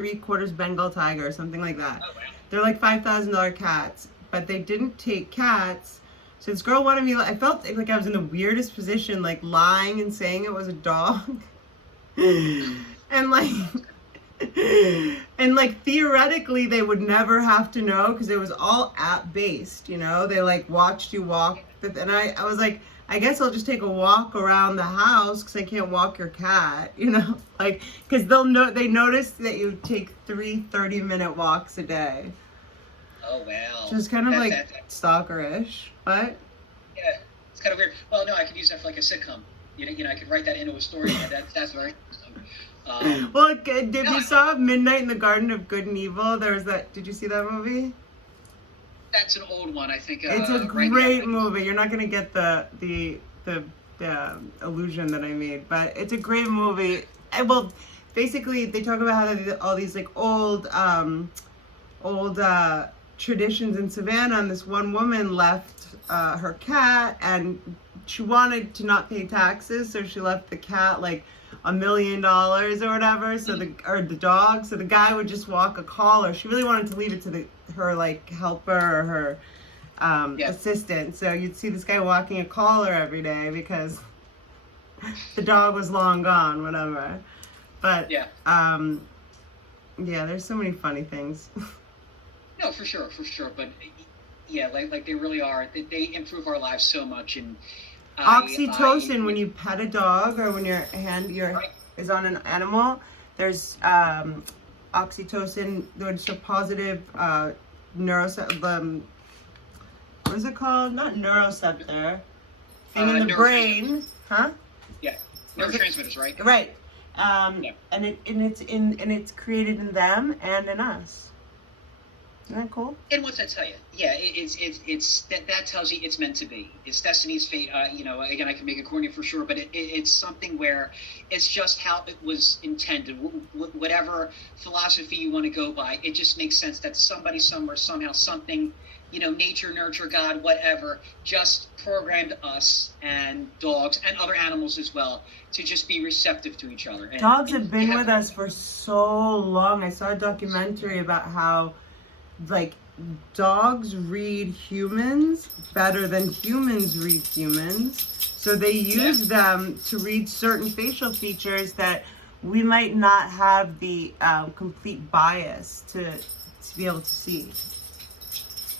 3/4 Bengal tiger or something like that. Oh, wow. They're like $5,000 cats, but they didn't take cats. So this girl wanted me, I felt like I was in the weirdest position, like lying and saying it was a dog. And like, and like theoretically they would never have to know because it was all app based, you know, they like watched you walk. And I was like, I guess I'll just take a walk around the house because I can't walk your cat, you know, like, because they noticed that you take 3 30-minute walks a day. Oh, wow. So it's kind of like stalkerish, but yeah, it's kind of weird. Well, no, I could use that for like a sitcom. You know, I could write that into a story. That's very interesting. Well, if you saw Midnight in the Garden of Good and Evil, there was that. Did you see that movie? That's an old one, I think. It's a great movie. You're not gonna get the illusion that I made, but it's a great movie. Well, basically, they talk about how all these like old traditions in Savannah, and this one woman left her cat, and she wanted to not pay taxes, so she left the cat like $1 million or whatever. So the dog. So the guy would just walk a collar. She really wanted to leave it to her like helper or her assistant. So you'd see this guy walking a collar every day because the dog was long gone, whatever. But there's so many funny things. No, for sure. But yeah, like they really are. They improve our lives so much. And oxytocin, when you pet a dog or when your hand is on an animal, there's oxytocin. There's a positive what is it called? Not neuroceptor. Thing in the brain, huh? Yeah, neurotransmitters, right? Right. And it's created in them and in us. Isn't that cool? And what's that tell you? Yeah, it's that tells you it's meant to be. It's destiny's fate. You know, again, I can make it corny for sure, but it's something where it's just how it was intended. Whatever philosophy you want to go by, it just makes sense that somebody somewhere, somehow, something, you know, nature, nurture, God, whatever, just programmed us and dogs and other animals as well to just be receptive to each other. And dogs have been with us for so long. I saw a documentary about how like dogs read humans better than humans read humans. So they use them to read certain facial features that we might not have the complete bias to be able to see.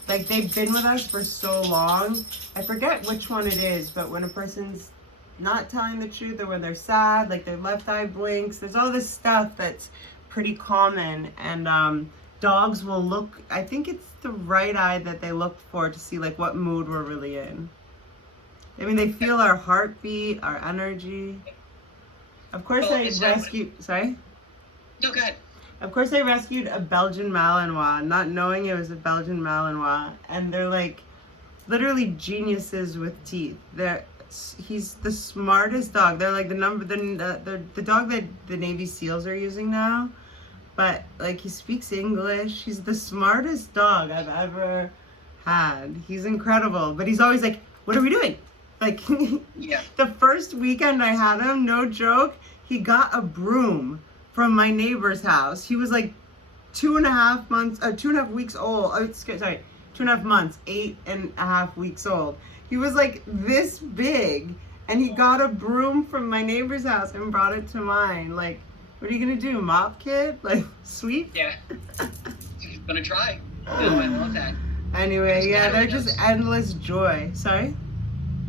Like they've been with us for so long. I forget which one it is, but when a person's not telling the truth or when they're sad, like their left eye blinks, there's all this stuff that's pretty common. And dogs will look, I think it's the right eye that they look for to see like what mood we're really in. I mean, they feel our heartbeat, our energy. Of course, sorry? No, go ahead. Of course, I rescued a Belgian Malinois, not knowing it was a Belgian Malinois. And they're like literally geniuses with teeth. He's the smartest dog. They're like the dog that the Navy SEALs are using now. But like he speaks English. He's the smartest dog I've ever had. He's incredible. But he's always like, what are we doing? Like the first weekend I had him, no joke, he got a broom from my neighbor's house. He was like 2.5 weeks old. 2.5 months, 8.5 weeks old. He was like this big, and he got a broom from my neighbor's house and brought it to mine. Like, what are you gonna do, mop kid? Like, sweep? Yeah. Gonna try. No, I love that. Anyway, yeah, they're just endless joy. Sorry?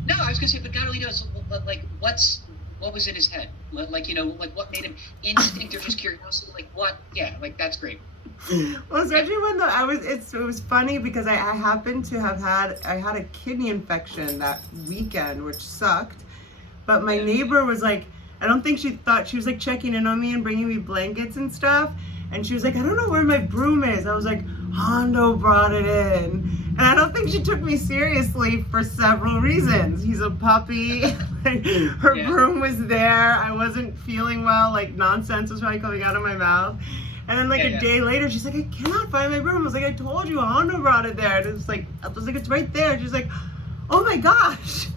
No, I was gonna say, but God only knows, like, what was in his head? Like, you know, like what made him instinct or just curiosity? Like what? Yeah, like that's great. Well, especially when it was funny because I happened to had a kidney infection that weekend, which sucked. But my neighbor was like, I don't think she thought, she was like checking in on me and bringing me blankets and stuff. And she was like, I don't know where my broom is. I was like, Hondo brought it in. And I don't think she took me seriously for several reasons. He's a puppy. Her broom was there. I wasn't feeling well. Like nonsense was probably coming out of my mouth. And then like a day later, she's like, I cannot find my broom. I was like, I told you, Hondo brought it there. And it was like, I was like, it's right there. She's like, oh my gosh.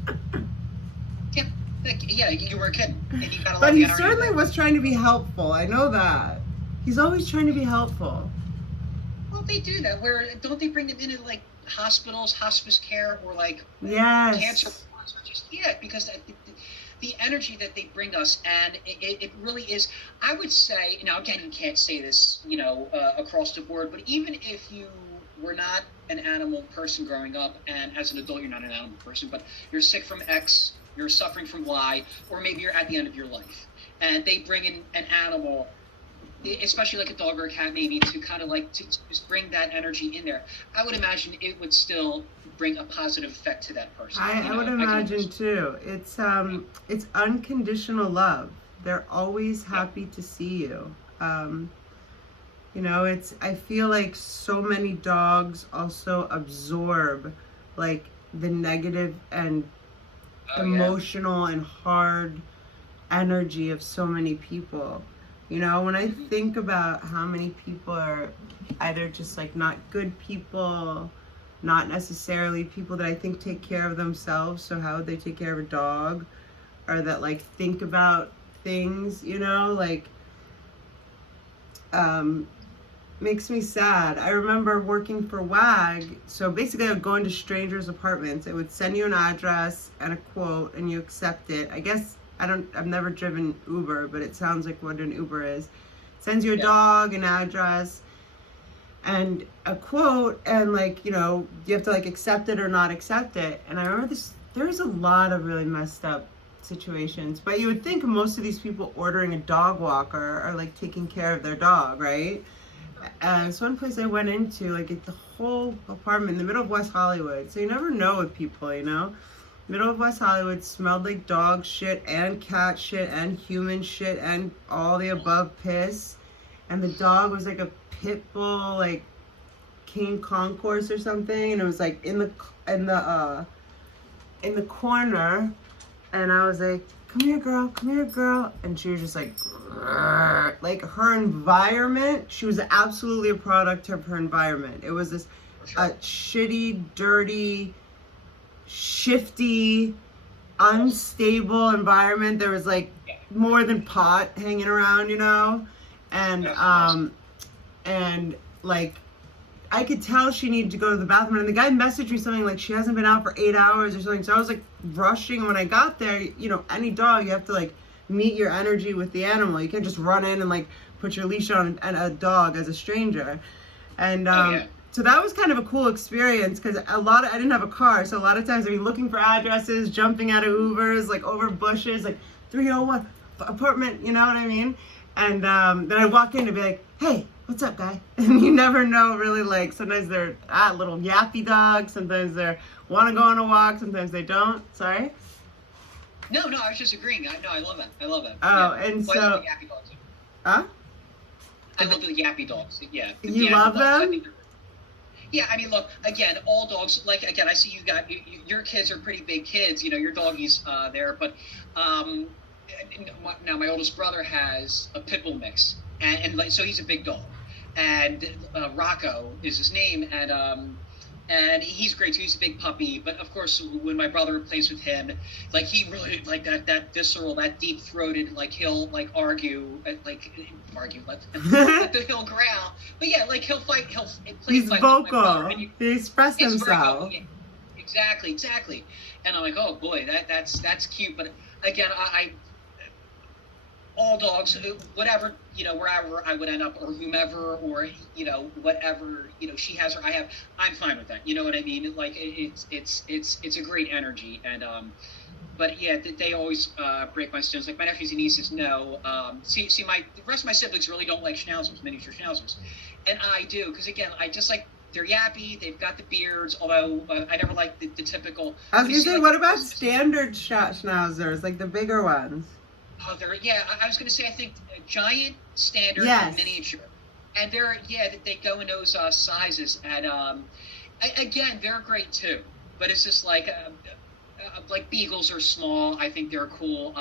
Yeah, you were a kid. And you got a lot but of he energy. certainly was trying to be helpful. I know that. He's always trying to be helpful. Well, they do that. Where don't they bring them into like hospitals, hospice care, or like Yes. cancer wards, or just because the energy that they bring us, and it really is. I would say now again, you can't say this, across the board, but even if you were not an animal person growing up, and as an adult you're not an animal person, but you're sick from X, you're suffering from Y, or maybe you're at the end of your life, and they bring in an animal, especially like a dog or a cat maybe, to kind of like to just bring that energy in there. I would imagine it would still bring a positive effect to that person. I would imagine too. It's unconditional love. They're always happy to see you. I feel like so many dogs also absorb like the negative and emotional and hard energy of so many people. When I think about how many people are either just like not good people, not necessarily people that I think take care of themselves, so how would they take care of a dog, or that like think about things, makes me sad. I remember working for WAG, so basically I would go into strangers' apartments. It would send you an address and a quote, and you accept it. I guess I've never driven Uber, but it sounds like what an Uber is. Sends you a dog, an address, and a quote, and you have to like accept it or not accept it. And I remember there's a lot of really messed up situations, but you would think most of these people ordering a dog walker are like taking care of their dog, right? And it's one place I went into, like the whole apartment in the middle of West Hollywood, so you never know with people, middle of West Hollywood, smelled like dog shit and cat shit and human shit and all the above piss. And the dog was like a pit bull, like King Concourse or something, and it was like in the corner, and I was like, come here girl, and she was just like her environment, she was absolutely a product of her environment. It was this a shitty, dirty, shifty, unstable environment. There was like more than pot hanging around, and like I could tell she needed to go to the bathroom, and the guy messaged me something like she hasn't been out for 8 hours or something. So I was like rushing, and when I got there, any dog, you have to like meet your energy with the animal. You can't just run in and like put your leash on a dog as a stranger. And so that was kind of a cool experience, because I didn't have a car, so a lot of times I'd be looking for addresses, jumping out of Ubers, like over bushes, like 301 apartment, you know what I mean? And then I'd walk in and be like, hey, what's up, guy? And you never know, really, like sometimes they're little yappy dogs, sometimes they want to go on a walk, sometimes they don't. Sorry? No, I was just agreeing. I love that. Oh, and so... I love the yappy dogs. Huh? I love the yappy dogs, yeah. You love them? Yeah, I mean, look, again, all dogs, like, again, I see your kids are pretty big kids, your doggy's there, but now my oldest brother has a pit bull mix, and so he's a big dog, and Rocco is his name, and he's great too. He's a big puppy, but of course, when my brother plays with him, like he really like that visceral, that deep throated, like he'll like argue, he'll growl, but yeah, like he'll fight, he's fight vocal, he expresses himself. Exactly, and I'm like, oh boy, that's cute, but again, I all dogs, whatever, wherever I would end up, or whomever, or, whatever, she has or I have, I'm fine with that. You know what I mean? Like, it's a great energy. And, but yeah, they always break my stones. Like my nephews and nieces know. The rest of my siblings really don't like schnauzers, miniature schnauzers. And I do, because again, I just like, they're yappy, they've got the beards, although I never like the typical. I was going to say, what about standard schnauzers, like the bigger ones? Oh, I was going to say, I think giant, standard, yes. And miniature. And they go in those sizes. And again, they're great too. But it's just like beagles are small. I think they're cool.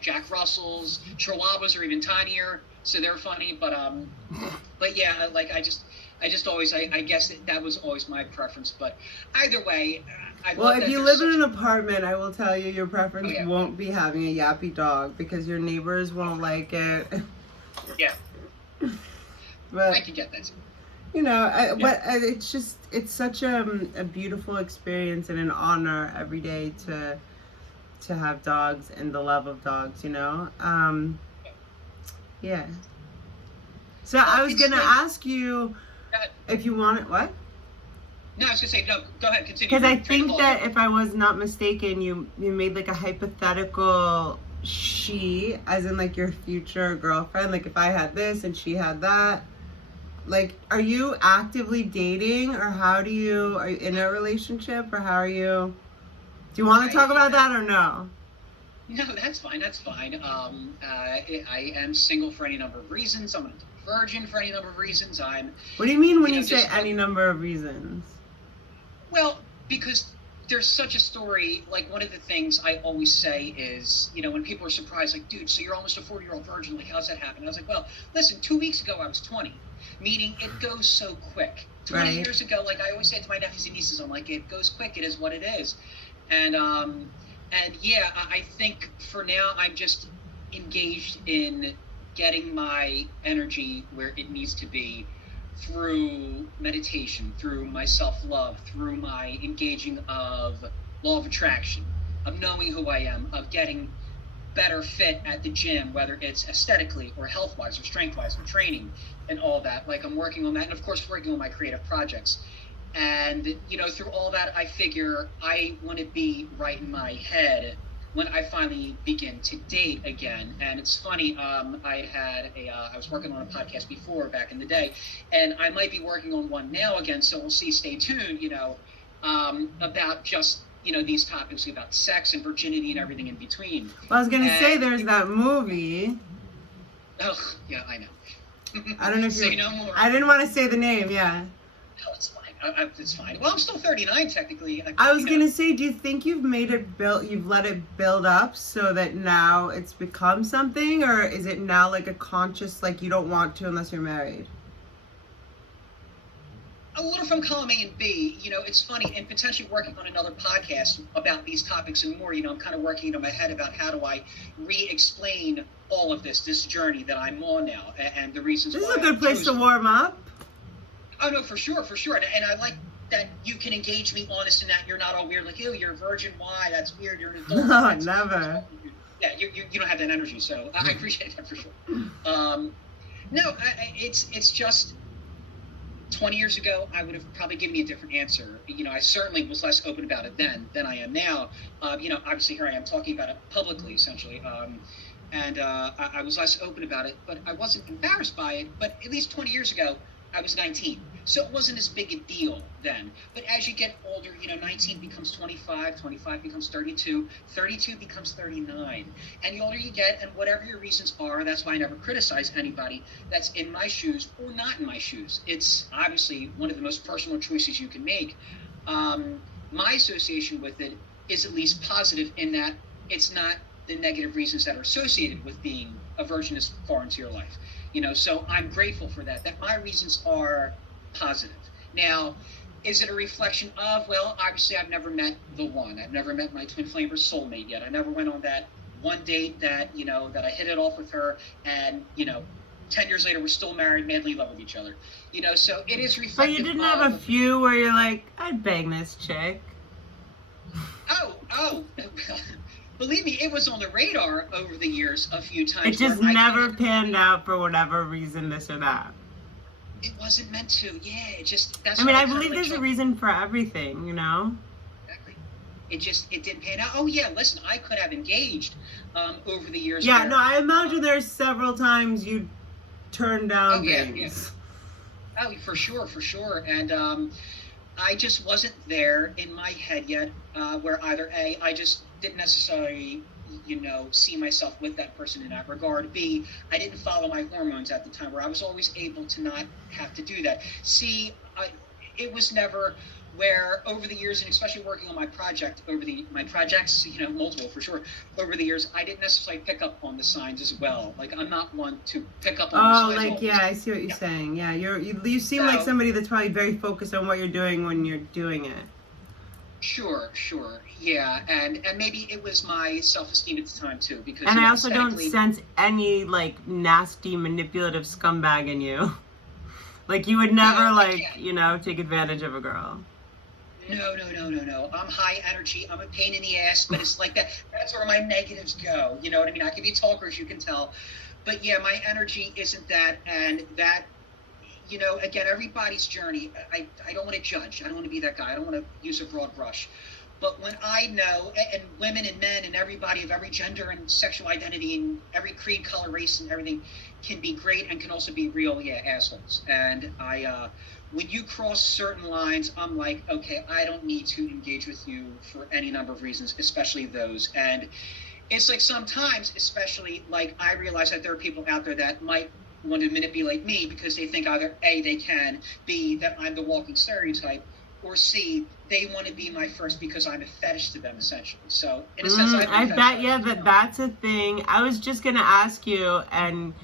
Jack Russells, Chihuahuas are even tinier, so they're funny. But yeah, like I just always, I guess that was always my preference. But either way, if you live in an apartment, I will tell you your preference won't be having a yappy dog, because your neighbors won't like it. Yeah. But I can get that. you know, it's just, it's such a beautiful experience and an honor every day to have dogs and the love of dogs, you know. Yeah. So I was gonna ask you if you wanted what? No, I was gonna say no. Go ahead, continue. Because I think that if I was not mistaken, you made like a hypothetical she, as in like your future girlfriend. Like if I had this and she had that. Like, are you actively dating, or are you in a relationship, or how are you? Do you want to talk about that or no? No, that's fine. That's fine. I am single for any number of reasons. I'm a virgin for any number of reasons. What do you mean when you say any number of reasons? Well, because there's such a story. Like, one of the things I always say is, you know, when people are surprised, like, dude, so you're almost a 40-year-old virgin. Like, how's that happen? I was like, well, listen, 2 weeks ago I was 20. Meaning it goes so quick. 20 years ago, like I always say to my nephews and nieces, I'm like, it goes quick. It is what it is. And yeah, I think for now I'm just engaged in getting my energy where it needs to be through meditation, through my self-love, through my engaging of law of attraction, of knowing who I am, of getting better fit at the gym, whether it's aesthetically or health-wise or strength-wise or training and all that. Like, I'm working on that, and of course working on my creative projects. And you know, through all that, I figure I want to be right in my head when I finally begin to date again. And it's funny, I was working on a podcast before back in the day, and I might be working on one now again, so we'll see. Stay tuned, you know, about just, you know, these topics about sex and virginity and everything in between. Well, I was gonna say there's that movie. Oh, yeah, I know. I don't know if say no more. I didn't want to say the name. Yeah. No, it's fine. It's fine. Well, I'm still 39 technically. I was gonna say, do you think you've let it build up so that now it's become something, or is it now like a conscious, like you don't want to unless you're married? A little from column A and B. You know, it's funny, and potentially working on another podcast about these topics and more. You know, I'm kind of working in my head about how do I re-explain all of this journey that I'm on now, and the reasons why. This is a good place to warm up. Oh no, for sure. And I like that you can engage me honest in that. You're not all weird, like, ew, you're a virgin. Why? That's weird. You're an adult. No, never. Yeah, you don't have that energy, so I appreciate that for sure. No, it's just 20 years ago, I would have probably given you a different answer. You know, I certainly was less open about it then than I am now. You know, obviously here I am talking about it publicly, essentially. And I was less open about it, but I wasn't embarrassed by it. But at least 20 years ago, I was 19. So it wasn't as big a deal then. But as you get older, you know, 19 becomes 25, 25 becomes 32, 32 becomes 39. And the older you get, and whatever your reasons are, that's why I never criticize anybody that's in my shoes or not in my shoes. It's obviously one of the most personal choices you can make. My association with it is at least positive in that it's not the negative reasons that are associated with being a virgin as far into your life. You know, so I'm grateful for that my reasons are positive. Now, is it a reflection of, well, obviously I've never met the one. I've never met my twin flame or soulmate yet. I never went on that one date that, you know, that I hit it off with her, and, you know, 10 years later we're still married, madly in love with each other. You know, so it is reflective. But you didn't have a few where you're like, I'd bang this chick. Oh. Believe me, it was on the radar over the years a few times. It just never panned out for whatever reason, this or that. It wasn't meant to. Yeah, it just. That's. I mean, I believe there's a reason for everything, you know. Exactly. It didn't pan out. Oh yeah, listen, I could have engaged over the years. Yeah, no, I imagine there's several times you turned down things. Yeah. Oh, for sure, and I just wasn't there in my head yet, where either A, I just didn't necessarily, you know, see myself with that person in that regard. B, I didn't follow my hormones at the time, where I was always able to not have to do that. C, it was never where over the years, and especially working on my projects, you know, multiple for sure, over the years, I didn't necessarily pick up on the signs as well. Like, I'm not one to pick up on the signs. Oh, like, yeah, I see what you're saying. Yeah, you seem like somebody that's probably very focused on what you're doing when you're doing it. Sure, yeah, and maybe it was my self-esteem at the time too, because And you I know, also don't aesthetically, sense any like nasty manipulative scumbag in you. Like you would never no, like, again, take advantage of a girl. no. I'm high energy. I'm a pain in the ass, but it's like that. That's where my negatives go. You know what I mean? I can be talker, as you can tell, but yeah, my energy isn't that, and that. You know, again, everybody's journey. I don't want to judge. I don't want to be that guy. I don't want to use a broad brush. But when I know, and women and men and everybody of every gender and sexual identity and every creed, color, race, and everything can be great and can also be real, yeah, assholes. And when you cross certain lines, I'm like, okay, I don't need to engage with you for any number of reasons, especially those. And it's like sometimes, especially like I realize that there are people out there that might want to manipulate me because they think either A, they can, B, that I'm the walking stereotype, or C, they want to be my first because I'm a fetish to them, essentially. So, in a sense, I've I been bet, yeah, fetishized. that's a thing. I was just gonna ask you, and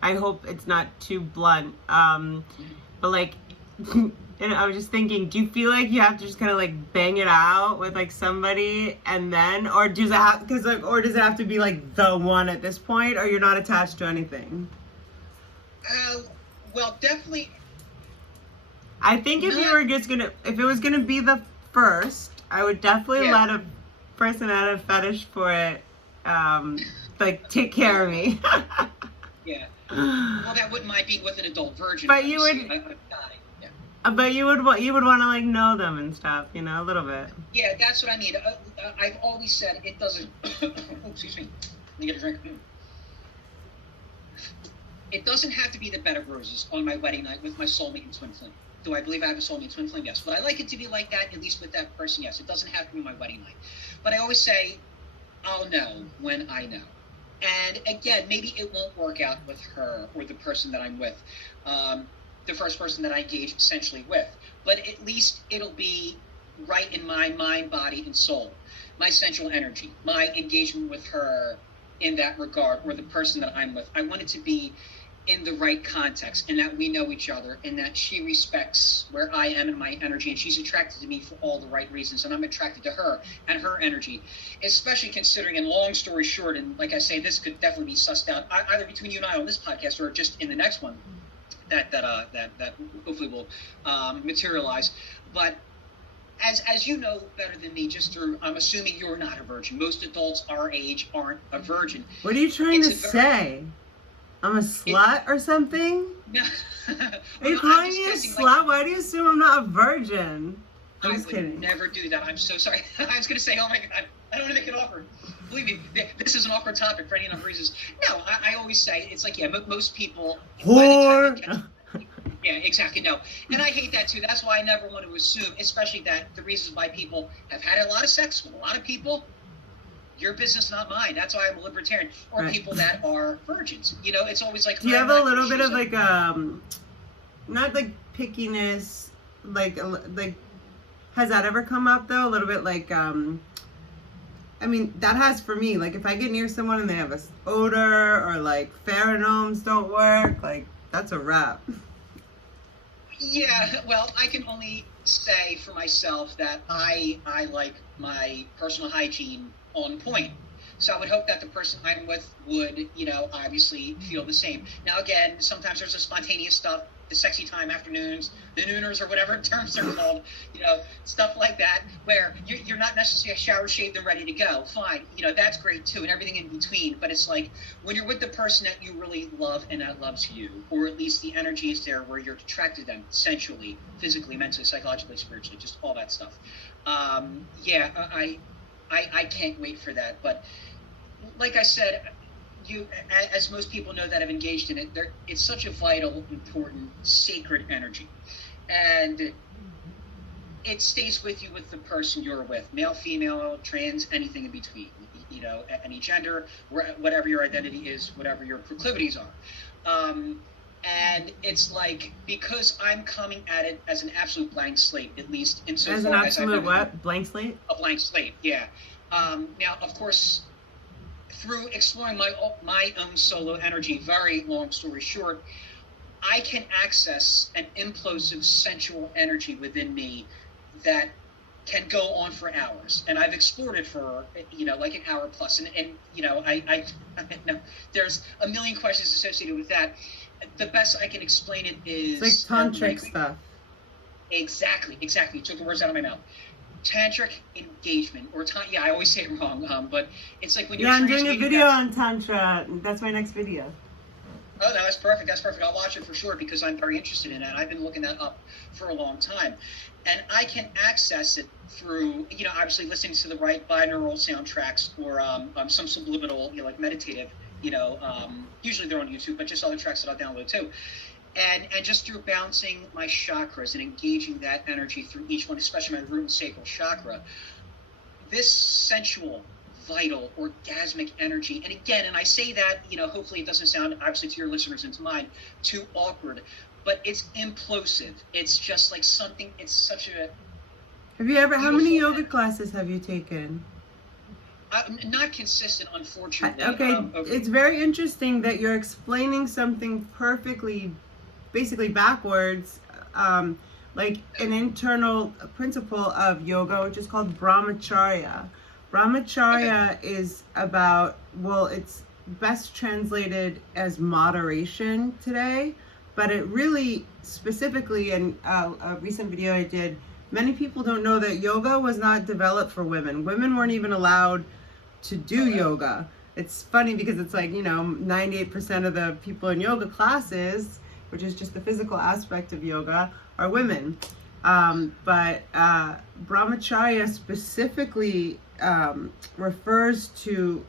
I hope it's not too blunt. But like, and I was just thinking, do you feel like you have to just kind of like bang it out with like somebody, and then, or does it have, because like, or does it have to be like the one at this point, or you're not attached to anything? Uh, well, definitely I think if you not. were just gonna, if it was gonna be the first, I would definitely Yeah, let a person out of fetish for it, like take care of me. yeah. Well, that wouldn't mind being with an adult virgin, But you obviously. would, I'm dying. Yeah. but you would want to like know them and stuff, a little bit. Yeah, that's what I mean. I've always said it doesn't. Oh, excuse me. Let me get a drink. It doesn't have to be the bed of roses on my wedding night with my soulmate and twin flame. Do I believe I have a soulmate and twin flame? Yes. Would I like it to be like that, at least with that person? Yes. It doesn't have to be my wedding night. But I always say, I'll know when I know. And again, maybe it won't work out with her or the person that I'm with, the first person that I engage essentially with. But at least it'll be right in my mind, body, and soul. My sensual energy, my engagement with her in that regard, or the person that I'm with. I want it to be in the right context, and that we know each other, and that she respects where I am in my energy, and she's attracted to me for all the right reasons, and I'm attracted to her and her energy, especially considering, and long story short, and like I say, this could definitely be sussed out either between you and I on this podcast or just in the next one that hopefully will materialize. But as you know better than me, just through, I'm assuming you're not a virgin. Most adults our age aren't a virgin. What are you trying to say? I'm a slut or something? No. Are you I'm calling just me a guessing, slut? like, Why do you assume I'm not a virgin? I'm I just would kidding. never do that. I'm so sorry. I was going to say, oh my God, I don't want to make it awkward. Believe me, this is an awkward topic for any number of reasons. No, I always say, it's like, yeah, most people, by the time they Whore! yeah, exactly, no. And I hate that too. That's why I never want to assume, especially that the reasons why people have had a lot of sex with a lot of people, your business, not mine. That's why I'm a libertarian. Or Right. people that are virgins. You know, it's always like, Do you I'm have a not little your bit of shoes. like not like pickiness, like has that ever come up though? A little bit like I mean that has for me. Like if I get near someone and they have a odor or like pheromones don't work, like that's a wrap. Yeah, well, I can only say for myself that I like my personal hygiene on point. So I would hope that the person I'm with would, obviously feel the same. Now, again, sometimes there's a spontaneous stuff, the sexy time afternoons, the nooners, or whatever terms they're called, stuff like that, where you're not necessarily shower shaved and ready to go. Fine, that's great too, and everything in between. But it's like when you're with the person that you really love and that loves you, or at least the energy is there where you're attracted to them sensually, physically, mentally, psychologically, spiritually, just all that stuff. Yeah, I can't wait for that. But like I said, as most people know that have engaged in it, it's such a vital, important, sacred energy, and it stays with you with the person you're with, male, female, trans, anything in between. Any gender, whatever your identity is, whatever your proclivities are. And it's like, because I'm coming at it as an absolute blank slate, at least insofar As an as I've absolute never what? Blank slate? a blank slate, yeah. Now, of course, through exploring my own solo energy, very long story short, I can access an implosive sensual energy within me that can go on for hours, and I've explored it for like an hour plus, and I no, there's a million questions associated with that. The best I can explain it is it's like tantric stuff. Exactly. You took the words out of my mouth. Tantric engagement, or I always say it wrong, but it's like when you're I'm doing a video on Tantra. That's my next video. Oh, no, that's perfect. I'll watch it for sure because I'm very interested in it. I've been looking that up for a long time. And I can access it through, obviously listening to the right binaural soundtracks or some subliminal, like meditative, usually they're on YouTube, but just other tracks that I'll download too. And just through balancing my chakras and engaging that energy through each one, especially my root and sacral chakra, this sensual, vital, orgasmic energy, and I say that, hopefully it doesn't sound, obviously to your listeners and to mine, too awkward, but it's implosive. It's just like something, it's such a... How many yoga classes have you taken? Not consistent, unfortunately. Okay, it's very interesting that you're explaining something perfectly, basically backwards, like an internal principle of yoga, which is called brahmacharya. Brahmacharya is about, it's best translated as moderation today, but it really specifically, in a recent video I did, many people don't know that yoga was not developed for women. Women weren't even allowed to do yoga. It's funny because it's like, 98% of the people in yoga classes, which is just the physical aspect of yoga, are women. But brahmacharya specifically refers to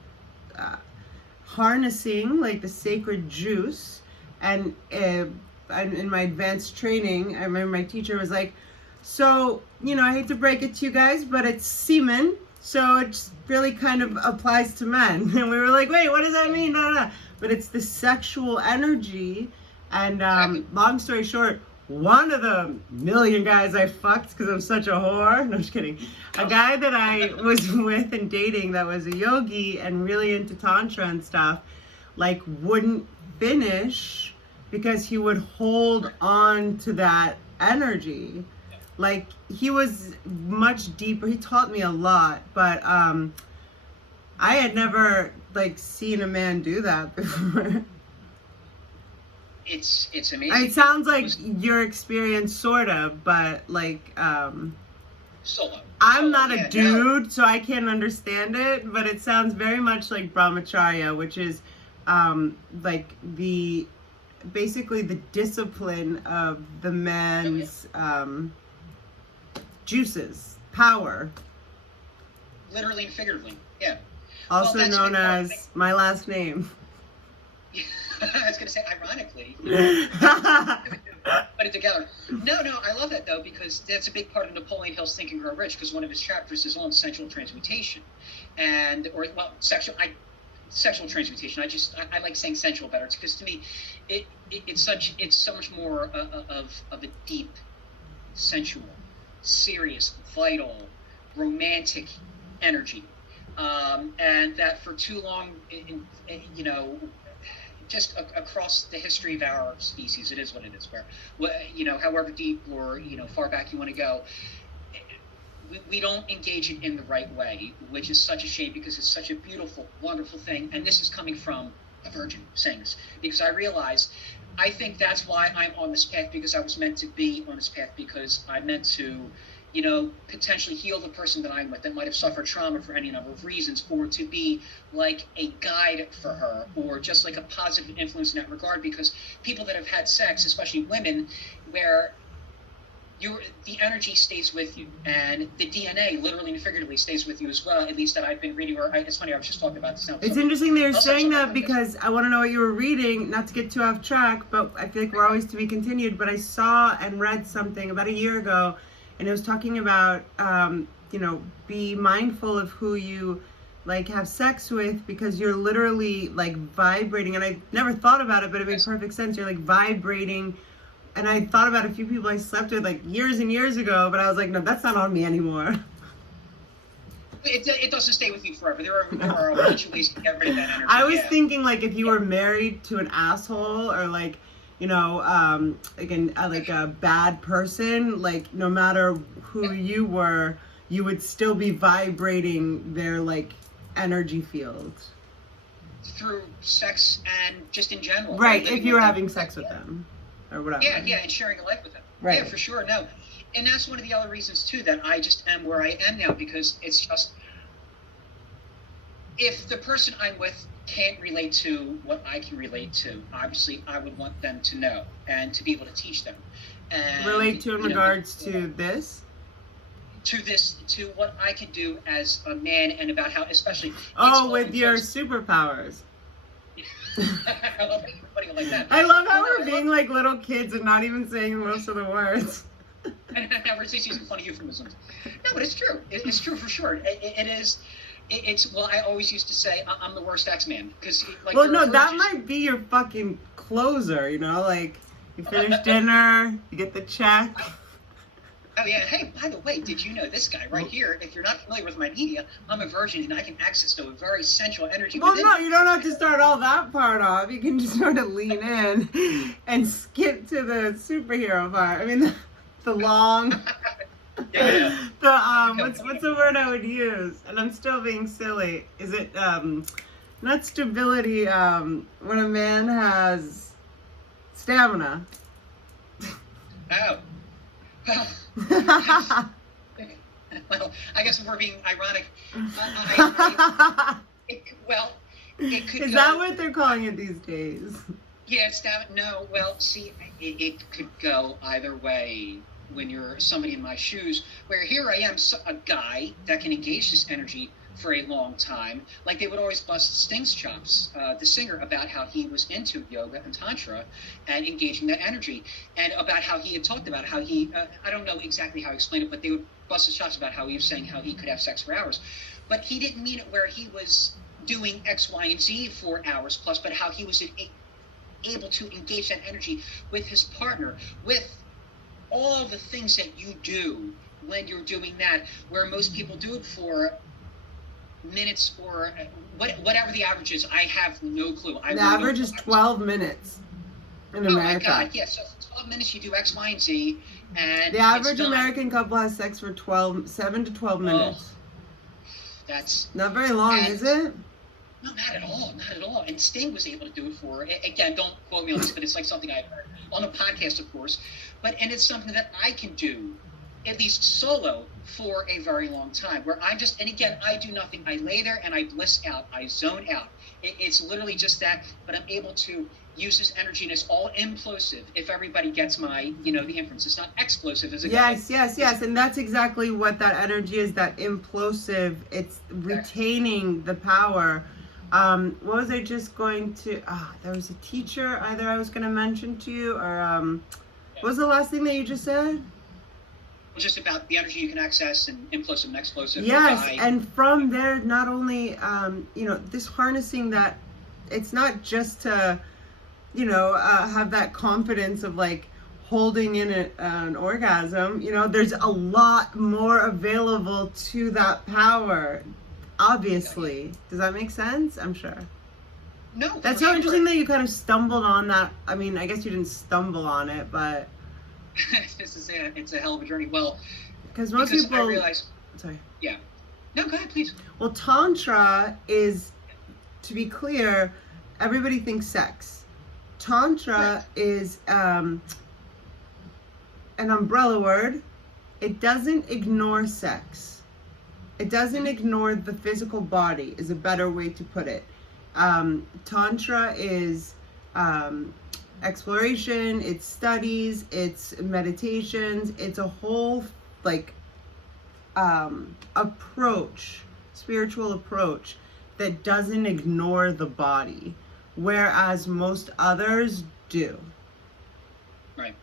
harnessing like the sacred juice. And in my advanced training, I remember my teacher was like, so, I hate to break it to you guys, but it's semen, so it really kind of applies to men. And we were like, wait, what does that mean? No. But it's the sexual energy. And long story short, one of the million guys I fucked, because I'm such a whore, no, I'm just kidding, a guy that I was with and dating that was a yogi and really into Tantra and stuff, like wouldn't finish because he would hold on to that energy. Like, he was much deeper. He taught me a lot, but I had never like seen a man do that before. It's amazing. It sounds like your experience, sort of, but like solo. I'm not a dude, so I can't understand it. But it sounds very much like brahmacharya, which is like basically the discipline of the man's juices, power. Literally and figuratively, yeah. Also known as my last name. I was going to say, ironically, put it together. No, I love that, though, because that's a big part of Napoleon Hill's Think and Grow Rich, because one of his chapters is on sensual transmutation. Sexual transmutation. I like saying sensual better, because to me, it's so much more of a deep, sensual, serious, vital, romantic energy. And that for too long, just across the history of our species, it is what it is. Where, however deep or far back you want to go, we don't engage it in the right way, which is such a shame because it's such a beautiful, wonderful thing. And this is coming from a virgin saying this, because I think that's why I'm on this path, because I was meant to be on this path, because I meant to potentially heal the person that I'm with that might have suffered trauma for any number of reasons, or to be like a guide for her, or just like a positive influence in that regard, because people that have had sex, especially women, where the energy stays with you, and the DNA literally and figuratively stays with you as well, at least that I've been reading, it's funny, I was just talking about this now. It's interesting that you're saying that, because I want to know what you were reading, not to get too off track, but I feel like we're always to be continued, but I saw and read something about a year ago, and it was talking about, be mindful of who you like have sex with, because you're literally like vibrating. And I never thought about it, but it makes perfect sense. You're like vibrating. And I thought about a few people I slept with like years and years ago, but I was like, no, that's not on me anymore. It doesn't stay with you forever. There are a bunch of ways to get rid of that energy. I was thinking like if you were married to an asshole, or like, like a bad person, like no matter who you were, you would still be vibrating their like energy field. Through sex and just in general. Right, if you were having sex with them or whatever. Yeah, and sharing a life with them. Right. Yeah, for sure. No. And that's one of the other reasons too that I just am where I am now, because it's just, if the person I'm with can't relate to what I can relate to, obviously I would want them to know and to be able to teach them. And, relate to in regards to this? To what I can do as a man, and about how, especially. With your superpowers. I love how you're putting it like that. I love how we're being like little kids and not even saying most of the words. And we're just using funny euphemisms. No, but it's true. It's true for sure. It is. It's, well, I always used to say I'm the worst X-Man, because like. Well, no, that might be your fucking closer. You know, like you finish dinner, you get the check. Oh yeah. Hey, by the way, did you know this guy right here? If you're not familiar with my media, I'm a virgin and I can access to a very sensual energy. Well, no, you don't have to start all that part off. You can just sort of lean in and skip to the superhero part. I mean, the long. Yeah. What's the word I would use? And I'm still being silly. Is it not stability? When a man has stamina. Oh. Well, I guess if we're being ironic, it could. Is that what they're calling it these days? Yeah, it's that. No, well, see, it could go either way when you're somebody in my shoes, where here I am, a guy that can engage this energy for a long time. Like, they would always bust Sting's chops, the singer, about how he was into yoga and Tantra and engaging that energy, and about how he had talked about how he, I don't know exactly how he explained it, but they would bust his chops about how he was saying how he could have sex for hours. But he didn't mean it where he was doing X, Y, and Z for hours plus, but how he was able to engage that energy with his partner, with all the things that you do when you're doing that, where most people do it for minutes or whatever the average is. I have no clue. The average is 12 minutes in America. Oh my God, yeah, so for 12 minutes you do X, Y, and Z, and the average American couple has sex for 7 to 12 minutes. That's not very long, is it? No, not at all. And Sting was able to do it for, again, don't quote me on this, but it's like something I've heard on a podcast, of course, and it's something that I can do, at least solo, for a very long time, where I just, and again, I do nothing. I lay there and I bliss out. I zone out. It's literally just that, but I'm able to use this energy, and it's all implosive, if everybody gets my, the inference. It's not explosive as a guy. Yes, and that's exactly what that energy is, that implosive. It's retaining the power. What was I just going to, there was a teacher either I was going to mention to you, or what was the last thing that you just said? Just about the energy you can access, and implosive and explosive. Yes, and from there, not only, this harnessing that, it's not just to, have that confidence of like holding in an orgasm. There's a lot more available to that power, obviously. Does that make sense? I'm sure. No, that's so interesting that you kind of stumbled on that. I mean, I guess you didn't stumble on it, but it's a hell of a journey. Well, because most people, I realize, sorry. Yeah. No, go ahead, please. Well, Tantra is, to be clear, everybody thinks sex. Tantra is an umbrella word. It doesn't ignore sex. It doesn't ignore the physical body, is a better way to put it. Tantra is exploration, it's studies, it's meditations, it's a whole approach, spiritual approach that doesn't ignore the body, whereas most others do. Right.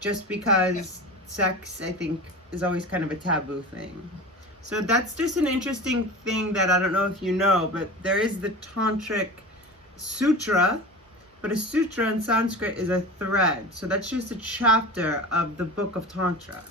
Just because sex, I think, is always kind of a taboo thing. So that's just an interesting thing that I don't know if you know, but there is the Tantric Sutra, but a sutra in Sanskrit is a thread. So that's just a chapter of the book of Tantra.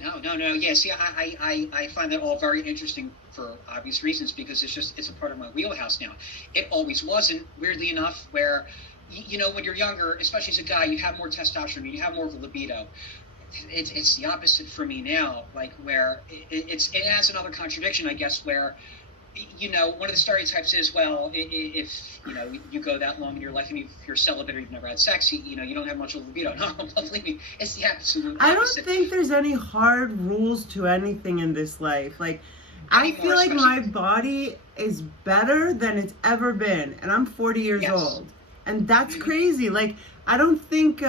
No. Yeah, see, I find that all very interesting for obvious reasons, because it's a part of my wheelhouse now. It always wasn't, weirdly enough, where, when you're younger, especially as a guy, you have more testosterone, you have more of a libido. it's the opposite for me now, like where it has another contradiction, I guess, where one of the stereotypes is, well, if you go that long in your life and if you're celibate or you've never had sex, you don't have much of a libido. No, believe me, it's the absolute opposite. I don't think there's any hard rules to anything in this life. Like, I feel like my body is better than it's ever been, and I'm 40 years old, and that's crazy. Like, I don't think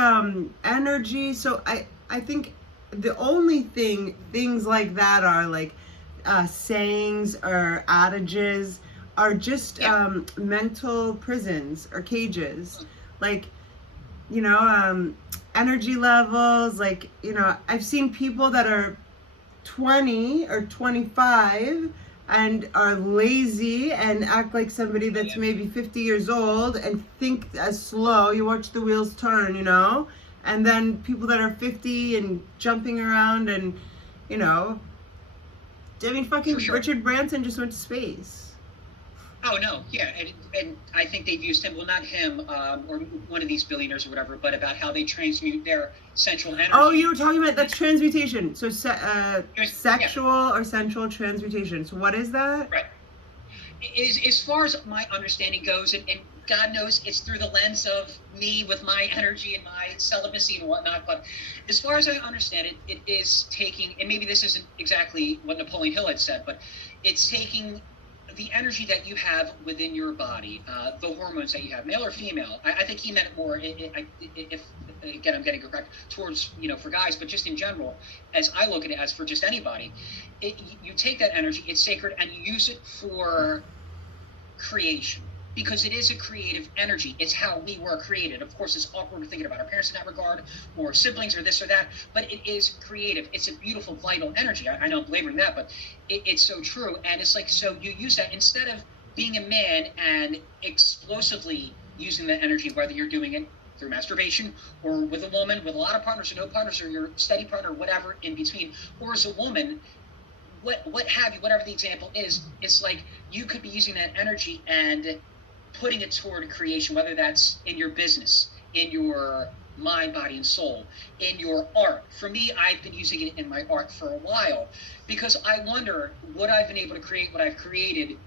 energy. So I think the only things like that are like sayings or adages are just mental prisons or cages. Like, energy levels. Like, I've seen people that are 20 or 25 and are lazy and act like somebody that's maybe 50 years old and think as slow. You watch the wheels turn, and then people that are 50 and jumping around and, fucking sure. Richard Branson just went to space. Oh, no, yeah, and I think they've used him, well, not him, or one of these billionaires or whatever, but about how they transmute their sensual energy. Oh, you were talking about, that's transmutation. So sexual or sensual transmutation. So what is that? Right. As far as my understanding goes, and God knows it's through the lens of me with my energy and my celibacy and whatnot, but as far as I understand it, it is taking, and maybe this isn't exactly what Napoleon Hill had said, but it's taking the energy that you have within your body, the hormones that you have, male or female. I think he meant it more, if again, I'm getting it correct, towards, for guys, but just in general, as I look at it, as for just anybody, you take that energy, it's sacred, and you use it for creation. Because it is a creative energy. It's how we were created. Of course, it's awkward thinking about our parents in that regard, or siblings, or this or that, but it is creative. It's a beautiful, vital energy. I know I'm belaboring that, but it's so true. And it's like, so you use that instead of being a man and explosively using that energy, whether you're doing it through masturbation, or with a woman, with a lot of partners or no partners, or your steady partner, whatever in between, or as a woman, what have you, whatever the example is, it's like you could be using that energy and putting it toward creation, whether that's in your business, in your mind, body, and soul, in your art. For me, I've been using it in my art for a while, because I wonder, would I have been able to create what I've created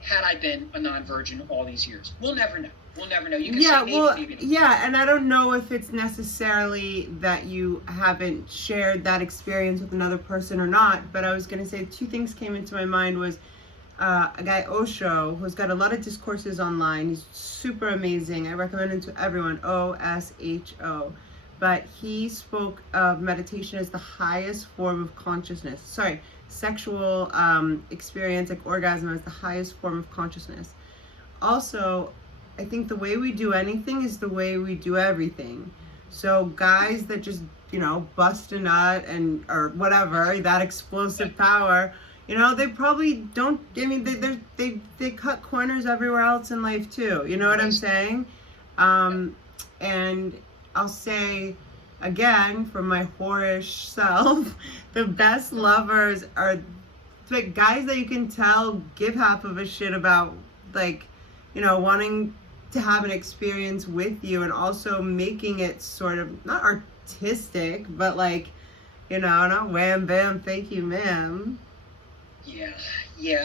had I been a non-virgin all these years? We'll never know. We'll never know. You can say maybe. Yeah, and I don't know if it's necessarily that you haven't shared that experience with another person or not, but I was going to say two things came into my mind was a guy, Osho, who's got a lot of discourses online. He's super amazing. I recommend him to everyone, Osho. But he spoke of meditation as the highest form of consciousness. Sorry, sexual experience, like orgasm, as the highest form of consciousness. Also, I think the way we do anything is the way we do everything. So guys that just, bust a nut and, or whatever, that explosive power, they probably don't, they cut corners everywhere else in life too. You know what I'm saying? And I'll say, again, from my whorish self, the best lovers are like guys that you can tell give half of a shit about, like, wanting to have an experience with you, and also making it sort of not artistic, but like, not wham bam, thank you, ma'am. Yeah.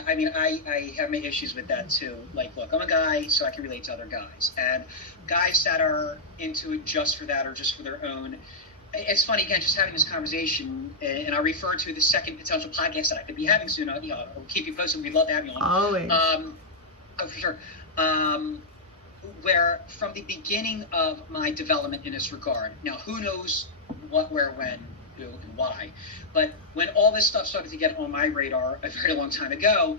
I mean, I have my issues with that too. Like, look, I'm a guy, so I can relate to other guys, and guys that are into it just for that or just for their own. It's funny, again, just having this conversation, and I refer to the second potential podcast that I could be having soon. I'll keep you posted. We'd love to have you on. Always. For sure. Where from the beginning of my development in this regard, now who knows what, where, when, who, and why, but when all this stuff started to get on my radar a very long time ago,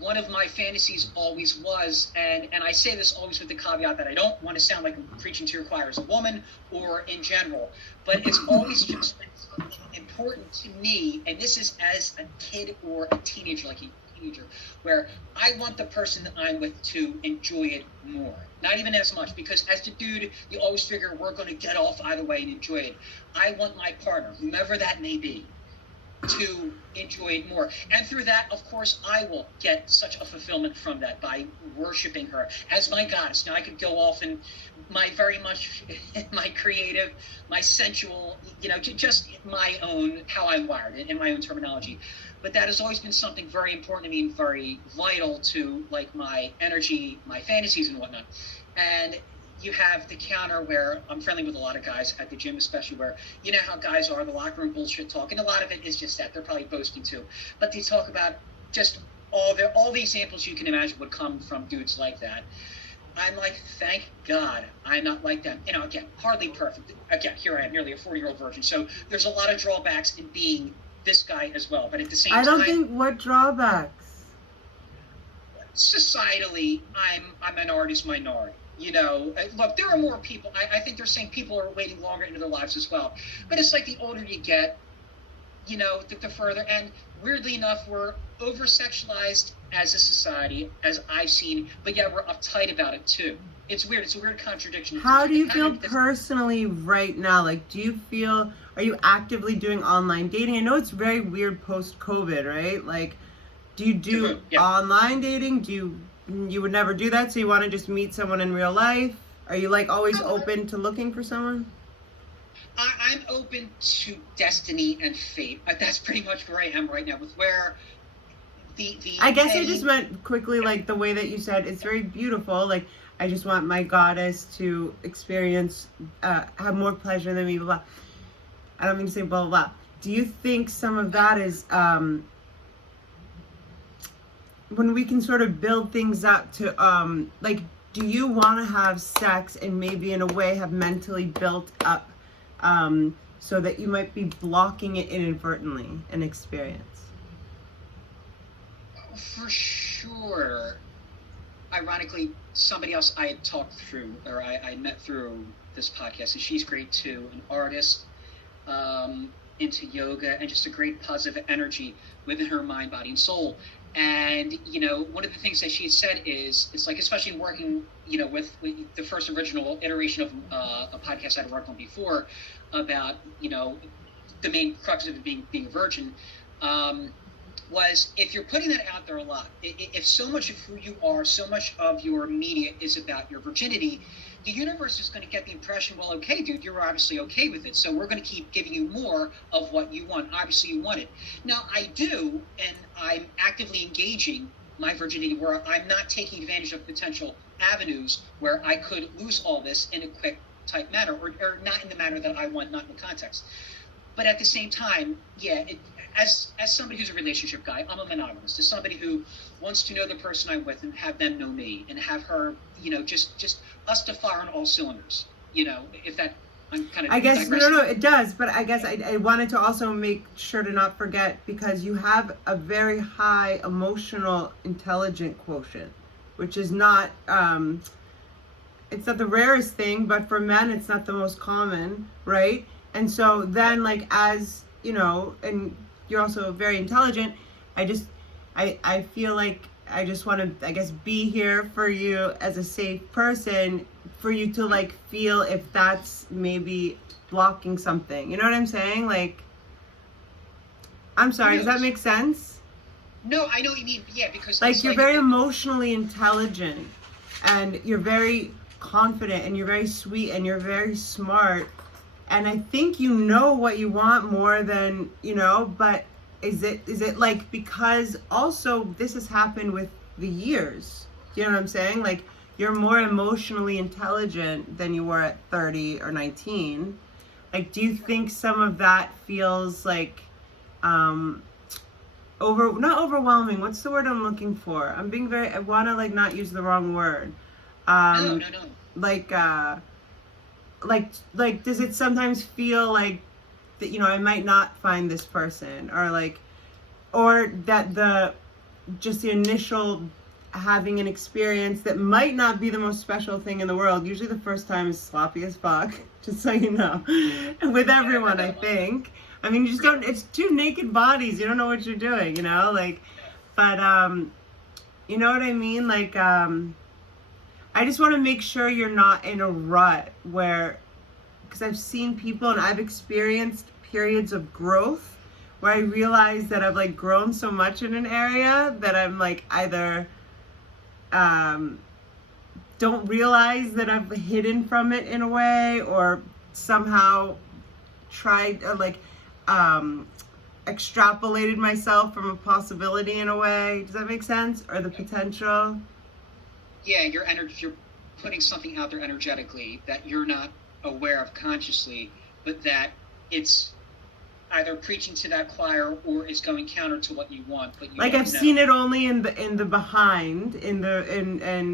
one of my fantasies always was, and I say this always with the caveat that I don't want to sound like I'm preaching to your choir as a woman or in general, but it's always just been something important to me, and this is as a kid or a teenager, where I want the person that I'm with to enjoy it more. Not even as much, because as the dude, you always figure we're going to get off either way and enjoy it. I want my partner, whomever that may be, to enjoy it more. And through that, of course, I will get such a fulfillment from that by worshiping her as my goddess. Now, I could go off and my very much my creative, my sensual, just my own, how I'm wired in my own terminology. But that has always been something very important to me and very vital to like my energy, my fantasies and whatnot. And you have the counter where I'm friendly with a lot of guys at the gym, especially where, you know how guys are, the locker room bullshit talk, and a lot of it is just that. They're probably boasting too. But they talk about just all the examples you can imagine would come from dudes like that. I'm like, thank God I'm not like them. Again, hardly perfect. Again, here I am, nearly a 40-year-old virgin. So there's a lot of drawbacks in being this guy as well. But at the same time, I don't think, what drawbacks? Societally, I'm an artist minority. Look, there are more people. I think they're saying people are waiting longer into their lives as well. But it's like the older you get, the further. And weirdly enough, we're over-sexualized as a society, as I've seen, but yet we're uptight about it too. It's weird. It's a weird contradiction. How do you feel personally right now? Like, are you actively doing online dating? I know it's very weird post-COVID, right? Like, do you do online dating? You would never do that, so you want to just meet someone in real life? Are you like always open to looking for someone? I'm open to destiny and fate. That's pretty much where I am right now, with where I guess I just meant quickly, like the way that you said, it's very beautiful. Like, I just want my goddess to experience, have more pleasure than me, blah, blah. I don't mean to say blah, blah, blah. Do you think some of that is, when we can sort of build things up to, like, do you want to have sex and maybe in a way have mentally built up so that you might be blocking it inadvertently, an experience? For sure. Ironically, somebody else I had talked through, or I met through this podcast, and she's great too, an artist, into yoga, and just a great positive energy within her mind, body, and soul. And, one of the things that she said is, it's like, especially working, with the first original iteration of a podcast I'd worked on before about, the main crux of it being a virgin, was if you're putting that out there a lot, if so much of who you are, so much of your media is about your virginity, the universe is going to get the impression, well, okay, dude, you're obviously okay with it, so we're going to keep giving you more of what you want. Obviously, you want it. Now, I do, and I'm actively engaging my virginity where I'm not taking advantage of potential avenues where I could lose all this in a quick, tight manner, or not in the manner that I want, not in the context. But at the same time, as somebody who's a relationship guy, I'm a monogamist. As somebody who wants to know the person I'm with and have them know me and have her, just us to fire on all cylinders. If that, I'm kind of. I guess no, it does. But I guess I wanted to also make sure to not forget, because you have a very high emotional intelligent quotient, which is not. It's not the rarest thing, but for men, it's not the most common, right? And so then, like, as and you're also very intelligent, I feel like I just want to, I guess, be here for you as a safe person, for you to, like, feel if that's maybe blocking something. You know what I'm saying? Like, I'm sorry, does that make sense? No, I know what you mean. Yeah, because like, you're very emotionally intelligent, and you're very confident, and you're very sweet, and you're very smart. And I think you know what you want more than, but is it like, because also this has happened with the years. Do you know what I'm saying? Like, you're more emotionally intelligent than you were at 30 or 19. Like, do you think some of that feels like, not overwhelming. What's the word I'm looking for? I want to, like, not use the wrong word. No. Like, does it sometimes feel like that, I might not find this person, or that the initial having an experience that might not be the most special thing in the world. Usually the first time is sloppy as fuck, just so you know. With everyone, I think. I mean, you just don't, it's two naked bodies. You don't know what you're doing, but, you know what I mean? Like, I just want to make sure you're not in a rut because I've seen people and I've experienced periods of growth where I realize that I've like grown so much in an area that I'm like either don't realize that I've hidden from it in a way, or somehow tried extrapolated myself from a possibility in a way. Does that make sense? Or the potential? Yeah, you're putting something out there energetically that you're not aware of consciously, but that it's either preaching to that choir or is going counter to what you want. But you like I've know. seen it only in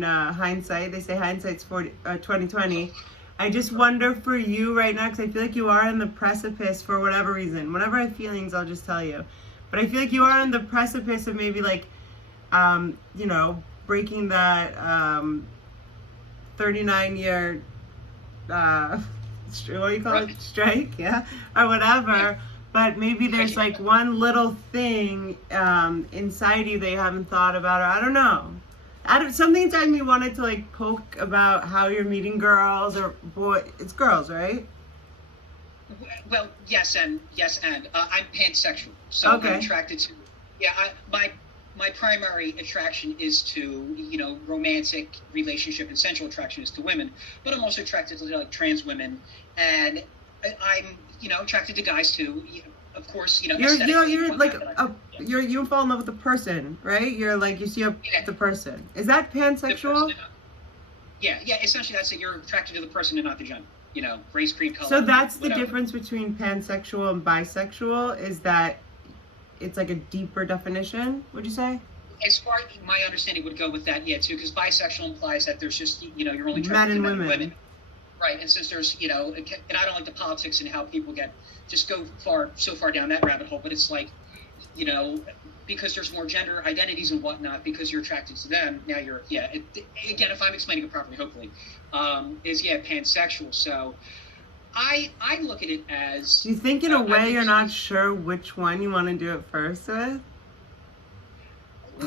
hindsight. They say hindsight's 2020. I just wonder for you right now, because I feel like you are in the precipice for whatever reason. Whenever I have feelings, I'll just tell you. But I feel like you are in the precipice of maybe like, breaking that 39-year, what do you call it? Strike, yeah, or whatever. Yeah. But maybe there's like one little thing inside you that you haven't thought about, or I don't know. Something inside me wanted to like poke about how you're meeting girls or boy. It's girls, right? Well, yes, and I'm pansexual, so okay. I'm attracted to. Yeah, my primary attraction is to romantic relationship, and sensual attraction is to women. But I'm also attracted to like trans women, and I'm attracted to guys too. Of course, you're like you fall in love with the person, right? You're like you see the person. Is that pansexual? Yeah. Essentially, that's it. You're attracted to the person and not the gender. Race, creed, color. So that's whatever. The difference between pansexual and bisexual, is that it's like a deeper definition. Would you say? As far as my understanding would go with that, yeah, too, because bisexual implies that there's just you're only attracted men to and men and women. Right, and since there's, and I don't like the politics and how people go so far down that rabbit hole, but it's like, because there's more gender identities and whatnot, because you're attracted to them, now you're, again, if I'm explaining it properly, hopefully, pansexual. So I look at it as... Do you think in a way you're not sure which one you want to do it first with?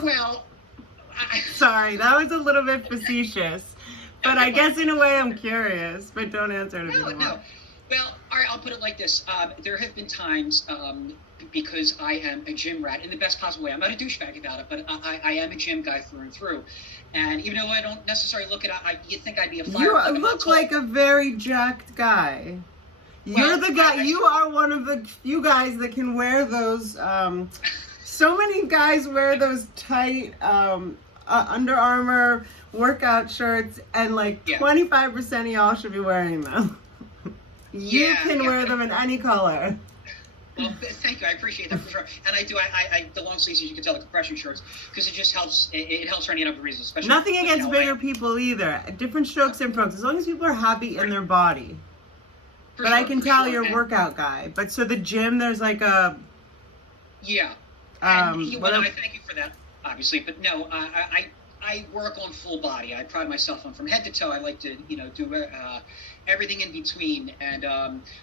Well... Sorry, that was a little bit facetious. But I guess in a way I'm curious, but don't answer it anymore. No. Well, all right, I'll put it like this. There have been times, because I am a gym rat in the best possible way. I'm not a douchebag about it, but I am a gym guy through and through. And even though I don't necessarily look at it, you'd think I'd be a fire. You look like a very jacked guy. You're the guy. You are one of the few guys that can wear those. So many guys wear those tight Under Armour workout shirts, and like 25% of y'all should be wearing them. You can wear them in any color. Well, thank you. I appreciate that for sure. And I do. I the long sleeves, as you can tell, the compression shirts, because it just helps. It helps for any number of reasons. Especially nothing against bigger people either. Different strokes and folks. As long as people are happy in their body. But I can tell you're a workout guy. But so the gym, there's like a. Yeah. And I thank you for that, obviously. But no, I work on full body. I pride myself on from head to toe. I like to, do everything in between. And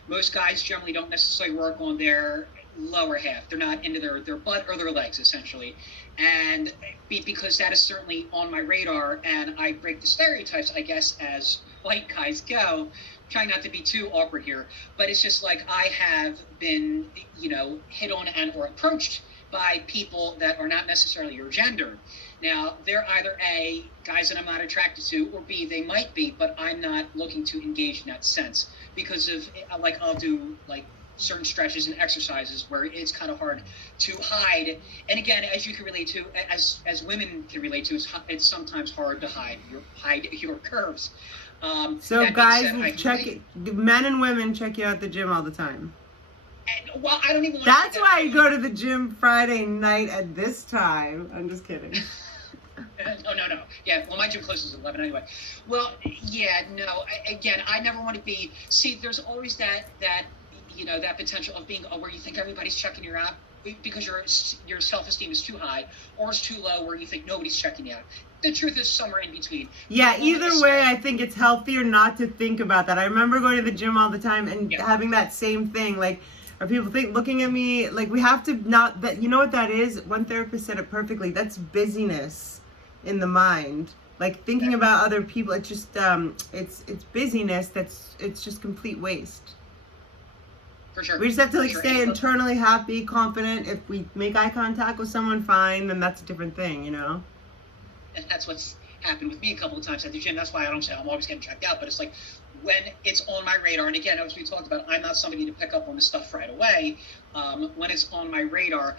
most guys generally don't necessarily work on their lower half. They're not into their butt or their legs, essentially. And because that is certainly on my radar, and I break the stereotypes, I guess, as white guys go. Trying not to be too awkward here, but it's just like I have been, hit on and or approached by people that are not necessarily your gender. Now, they're either A, guys that I'm not attracted to, or B, they might be, but I'm not looking to engage in that sense because of, like, I'll do, like, certain stretches and exercises where it's kind of hard to hide. And again, as you can relate to, as women can relate to, it's sometimes hard to hide your curves. So guys, men and women check you out at the gym all the time. And, well, I don't even. That's why I go to the gym Friday night at this time. I'm just kidding. No. Yeah, well, my gym closes at 11 anyway. Well, yeah, no. Again, I never want to be. See, there's always that potential of being where you think everybody's checking you out because your self-esteem is too high, or it's too low where you think nobody's checking you out. The truth is somewhere in between. Yeah, either way, I think it's healthier not to think about that. I remember going to the gym all the time and having that same thing. Like, are people looking at me? Like, we have to not, that, you know what that is? One therapist said it perfectly. That's busyness in the mind. Like, thinking about other people, it's just, it's busyness it's just complete waste. For sure. We just have to like For sure. stay And- internally happy, confident. If we make eye contact with someone, fine, then that's a different thing, you know? And that's what's happened with me a couple of times at the gym. That's why I don't say I'm always getting checked out, but it's like when it's on my radar, and again, as we talked about, I'm not somebody to pick up on this stuff right away. When it's on my radar,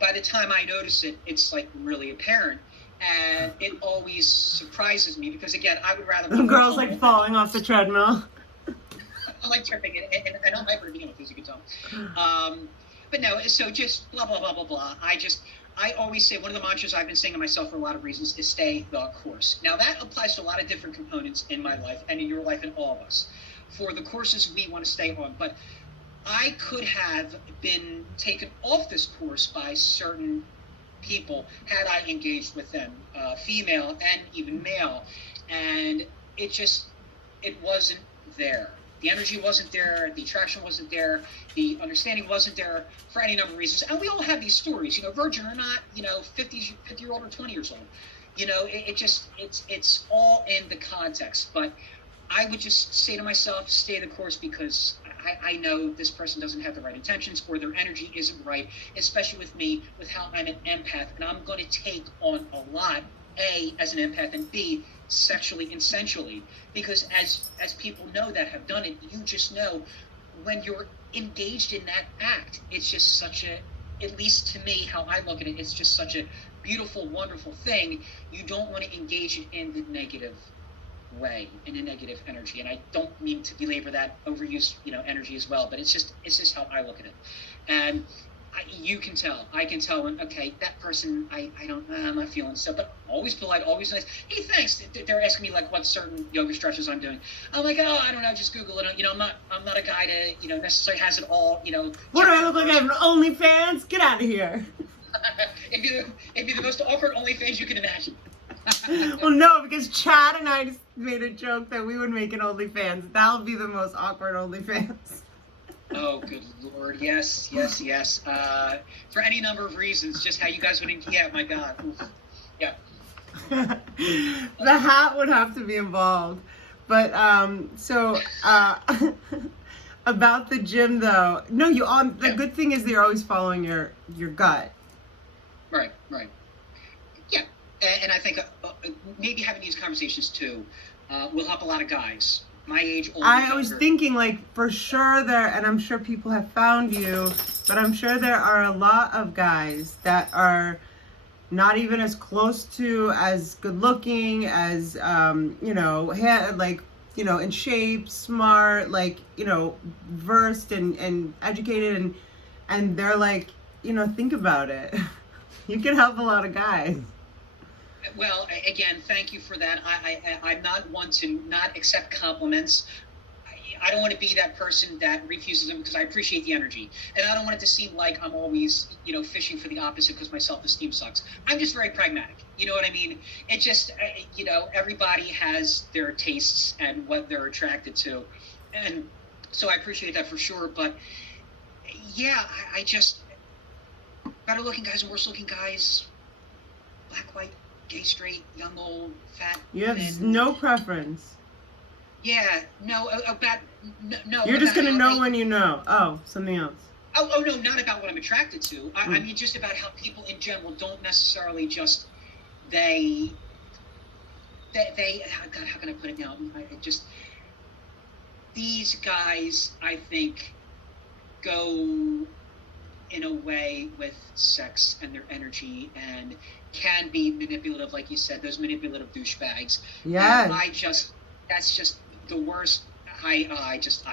by the time I notice it, it's like really apparent. And it always surprises me because, again, I would rather... The girl's like falling off the treadmill. I'm like tripping, and I'm hyper to begin with, as you can tell. But no, so just blah, blah, blah, blah, blah. I always say one of the mantras I've been saying to myself for a lot of reasons is stay the course. Now, that applies to a lot of different components in my life and in your life and all of us for the courses we want to stay on. But I could have been taken off this course by certain people had I engaged with them, female and even male, and it wasn't there. The energy wasn't there, the attraction wasn't there, the understanding wasn't there for any number of reasons. And we all have these stories, virgin or not, 50-year-old or 20 years old. It's all in the context. But I would just say to myself, stay the course, because I know this person doesn't have the right intentions or their energy isn't right, especially with me, with how I'm an empath, and I'm going to take on a lot, A, as an empath, and B, sexually and sensually, because as people know that have done it, you just know when you're engaged in that act, it's just such a, at least to me, how I look at it, it's just such a beautiful, wonderful thing. You don't want to engage it in the negative way, in a negative energy, and I don't mean to belabor that overused energy as well, but it's just how I look at it. And you can tell, I can tell when, okay, that person, I'm not feeling so, but always polite, always nice. Hey, thanks. They're asking me like what certain yoga stretches I'm doing. I'm like, oh, I don't know, just Google it. I'm not a guy to, necessarily has it all, What do I look like? I have an OnlyFans? Get out of here. It'd be the most awkward OnlyFans you can imagine. Well, no, because Chad and I just made a joke that we would make an OnlyFans. That'll be the most awkward OnlyFans. Oh, good Lord. Yes. For any number of reasons, just how you guys would, yeah, my God. Oof. Yeah. The hat would have to be involved. But, about the gym, though. No, the good thing is they're always following your gut. Right. Yeah. And I think maybe having these conversations, too, will help a lot of guys. My age, older, I was thinking, like, for sure and I'm sure people have found you, but I'm sure there are a lot of guys that are not even as close to as good looking as, in shape, smart, versed and educated, and they're like, think about it. You can help a lot of guys. Well, again, thank you for that. I'm not one to not accept compliments. I don't want to be that person that refuses them because I appreciate the energy. And I don't want it to seem like I'm always, fishing for the opposite because my self-esteem sucks. I'm just very pragmatic. You know what I mean? It just, everybody has their tastes and what they're attracted to. And so I appreciate that for sure. But, yeah, I just, better looking guys and worse looking guys, black, white, gay, straight, young, old, fat. You have no preference. Yeah, no, no. You're just gonna know when you know. Oh, something else. Oh, no, not about what I'm attracted to. I mean, just about how people in general don't necessarily just, they God, how can I put it now? These guys, I think, go in a way with sex and their energy and can be manipulative, like you said, those manipulative douchebags. Yeah. That's just the worst. I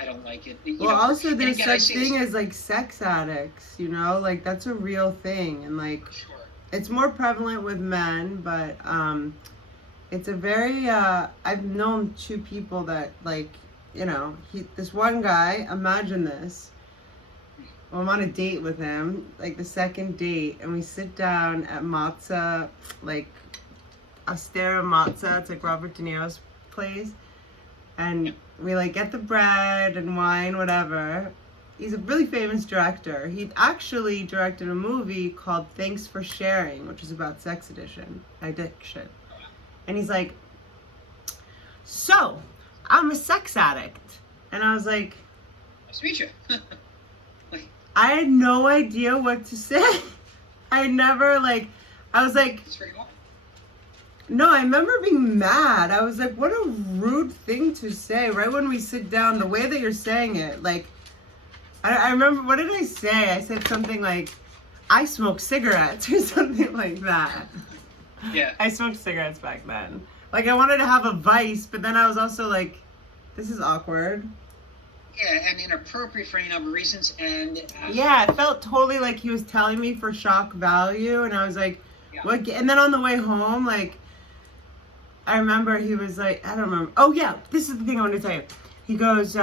don't like it. Also there's such thing as like sex addicts, that's a real thing, and Sure. It's more prevalent with men, but it's a very I've known two people that this one guy, imagine this. I'm on a date with him, like the second date, and we sit down at Matza, like Astera Matza, it's like Robert De Niro's place, and we get the bread and wine, whatever. He's a really famous director. He actually directed a movie called Thanks for Sharing, which is about sex addiction. And he's like, so, I'm a sex addict. And I was like, Nice to meet you. I had no idea what to say. I never, like, I was like, It's very hard. no, I remember being mad. I was like, what a rude thing to say right when we sit down, the way that you're saying it. Like, I remember, what did I say? I said something like, I smoke cigarettes or something like that. Yeah. I smoked cigarettes back then. Like, I wanted to have a vice, but then I was also like, this is awkward. Yeah, and inappropriate for any number of reasons. And Yeah, it felt totally like he was telling me for shock value, and I was like, Yeah. what? And then on the way home, like, I remember he was like, I don't remember. Oh yeah, this is the thing I wanted to tell you. He goes,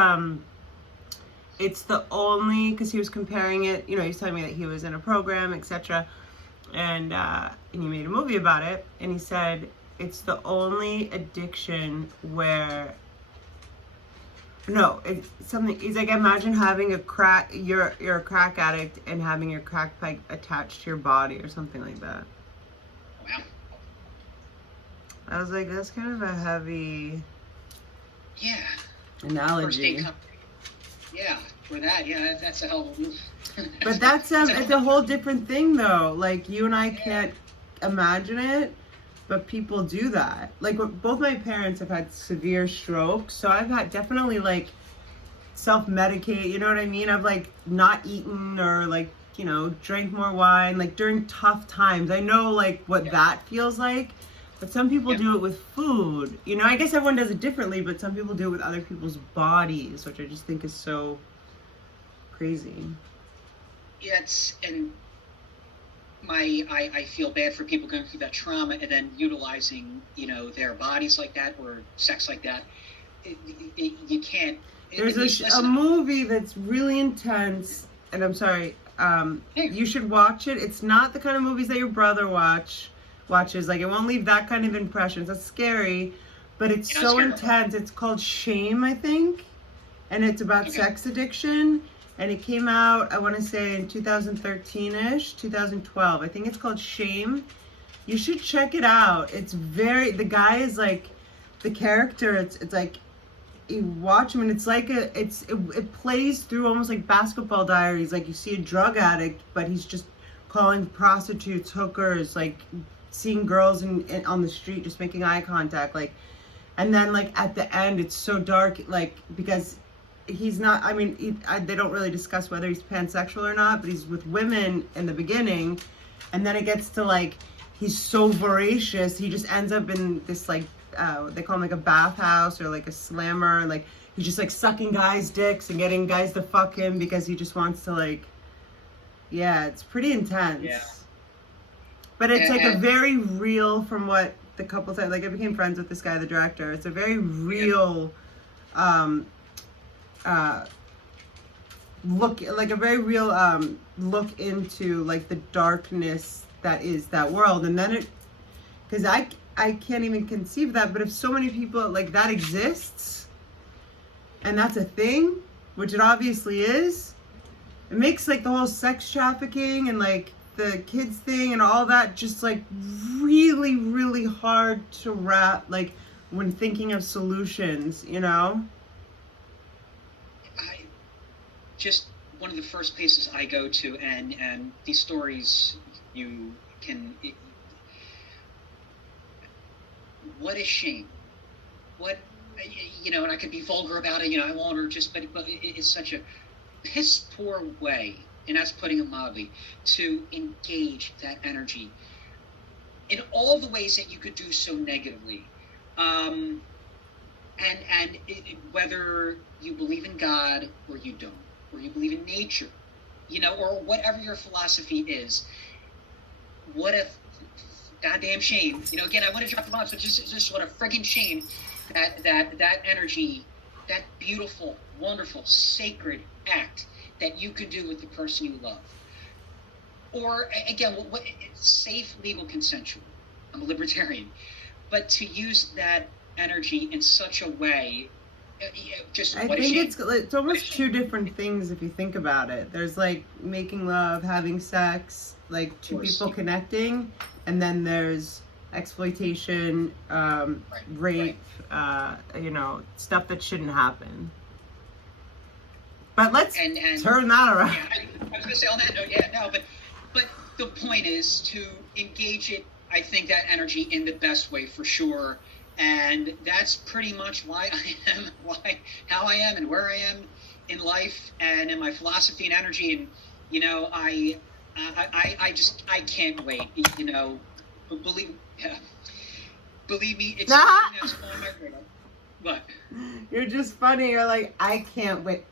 it's the only, because he was comparing it, you know, he was telling me that he was in a program, etc. And he made a movie about it, and he said, it's the only addiction where, no, it's something, he's like, imagine having a crack, you're a crack addict and having your crack pipe attached to your body or something like that. Wow. I was like, that's kind of a heavy Yeah. analogy. First day yeah, for that, yeah, that's a hell of a move. But that's it's a whole different thing though. Like, you and I can't imagine it, but people do that. Like, both my parents have had severe strokes, so I've had definitely like self-medicate, you know what I mean? I've like not eaten or like, you know, drank more wine like during tough times. I know like what that feels like. But some people do it with food. You know, I guess everyone does it differently, but some people do it with other people's bodies, which I just think is so crazy. Yeah, and I feel bad for people going through that trauma and then utilizing, you know, their bodies like that or sex like that. You can't. There's a movie that's really intense, and I'm sorry, you should watch it. It's not the kind of movies that your brother watches. Like, it won't leave that kind of impressions. That's scary, but it's so intense. It's called Shame, I think, and it's about sex addiction. And it came out, I want to say, in 2013-ish, 2012. I think it's called Shame. You should check it out. It's the guy is like, the character, it's like, you watch him and it's like it plays through almost like Basketball Diaries. Like, you see a drug addict, but he's just calling prostitutes, hookers, like seeing girls on the street, just making eye contact, like, and then like at the end it's so dark, like, because he's not, I mean, they don't really discuss whether he's pansexual or not, but he's with women in the beginning, and then it gets to like, he's so voracious, he just ends up in this like, they call him like a bathhouse or like a slammer, and like he's just like sucking guys' dicks and getting guys to fuck him because he just wants to, like, yeah, it's pretty intense. Yeah. But it's like a very real, from what the couple said, like, I became friends with this guy, the director. It's a very real look, like a very real look into like the darkness that is that world. And then it, because I can't even conceive that, but if so many people, like, that exists and that's a thing, which it obviously is, it makes like the whole sex trafficking and like the kids thing and all that just like really, really hard to wrap, like, when thinking of solutions, you know? Just one of the first places I go to, and these stories you can, what a shame. What, you know, and I could be vulgar about it, you know, I won't, or just, but it's such a piss poor way, and that's putting it mildly, to engage that energy in all the ways that you could do so negatively. And whether you believe in God or you don't, or you believe in nature, you know, or whatever your philosophy is, what a goddamn shame. You know, again, I want to drop the bomb, so just what a friggin' shame that energy, that beautiful, wonderful, sacred act that you could do with the person you love. Or, again, what safe, legal, consensual. I'm a libertarian. But to use that energy in such a way, just I what a think shame. it's almost two different things if you think about it. There's like making love, having sex, like two people connecting, and then there's exploitation, rape, you know, stuff that shouldn't happen. But let's turn that around. Yeah, I was to say on that note, yeah, no, but the point is to engage it. I think that energy in the best way for sure, and that's pretty much why I am, how I am, and where I am in life, and in my philosophy and energy, and I can't wait. Believe me, it's something that's on my radar. What? You're just funny. You're like, I can't wait.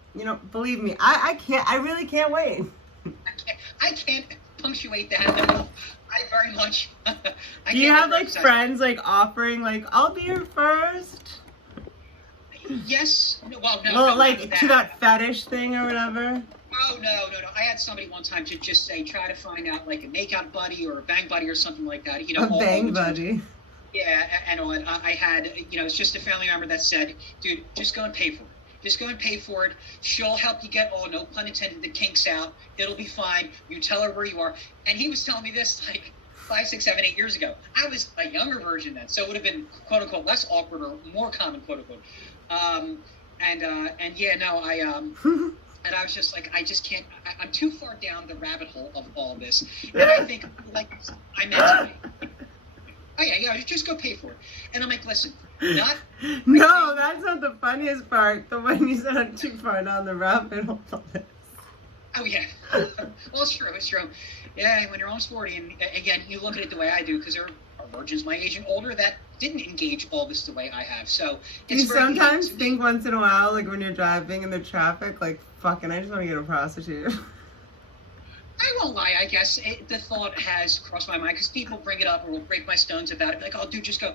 Believe me, I can't. I really can't wait. I can't punctuate that. I very much. Do you have like friends like offering like I'll be your first? Yes. Well, no. Well, like to that fetish thing or whatever. Oh no. I had somebody one time to just say try to find out like a makeout buddy or a bang buddy or something like that. A bang buddy. Yeah, and I had it's just a family member that said, dude, just go and pay for it. Just go and pay for it. She'll help you get, no pun intended, the kinks out. It'll be fine. You tell her where you are. And he was telling me this like 5, 6, 7, 8 years ago. I was a younger version then, so it would have been quote unquote less awkward or more common quote unquote. And I was just like, I just can't. I'm too far down the rabbit hole of all this. And I think like I meant to be. Oh yeah, just go pay for it. And I'm like, listen, not. No, that's not the funniest part. The one you said I'm too far down the rabbit hole. Oh yeah. Well, it's true. Yeah, when you're almost 40, and again, you look at it the way I do, because there are virgins my age and older that didn't engage all this the way I have. So it's you sometimes think once in a while, like when you're driving in the traffic, like, fucking, I just want to get a prostitute. I won't lie, I guess the thought has crossed my mind because people bring it up or will break my stones about it. Like, oh, dude, just go.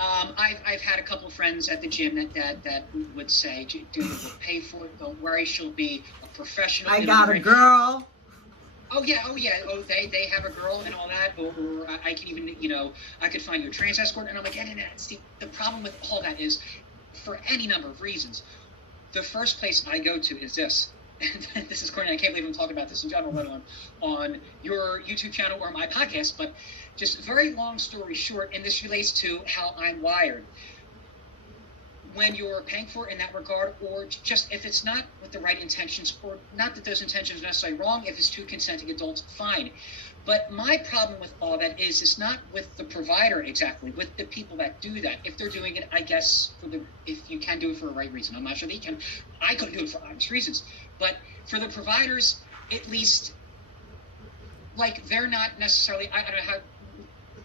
I've had a couple of friends at the gym that would say, dude, we'll pay for it. Don't worry, she'll be a professional. I got a girl. Oh yeah. Oh, they have a girl and all that. Or I can even, I could find you a trans escort. And I'm like, see, the problem with all that is, for any number of reasons, the first place I go to is this. And this is corny. I can't believe I'm talking about this in general, let alone on your YouTube channel or my podcast. But just very long story short, and this relates to how I'm wired. When you're paying for it in that regard, or just if it's not with the right intentions, or not that those intentions are necessarily wrong, if it's two consenting adults, fine. But my problem with all that is it's not with the provider exactly, with the people that do that. If they're doing it, I guess, if you can do it for the right reason. I'm not sure they can. I couldn't do it for obvious reasons. But for the providers, at least, like, they're not necessarily, I don't know how,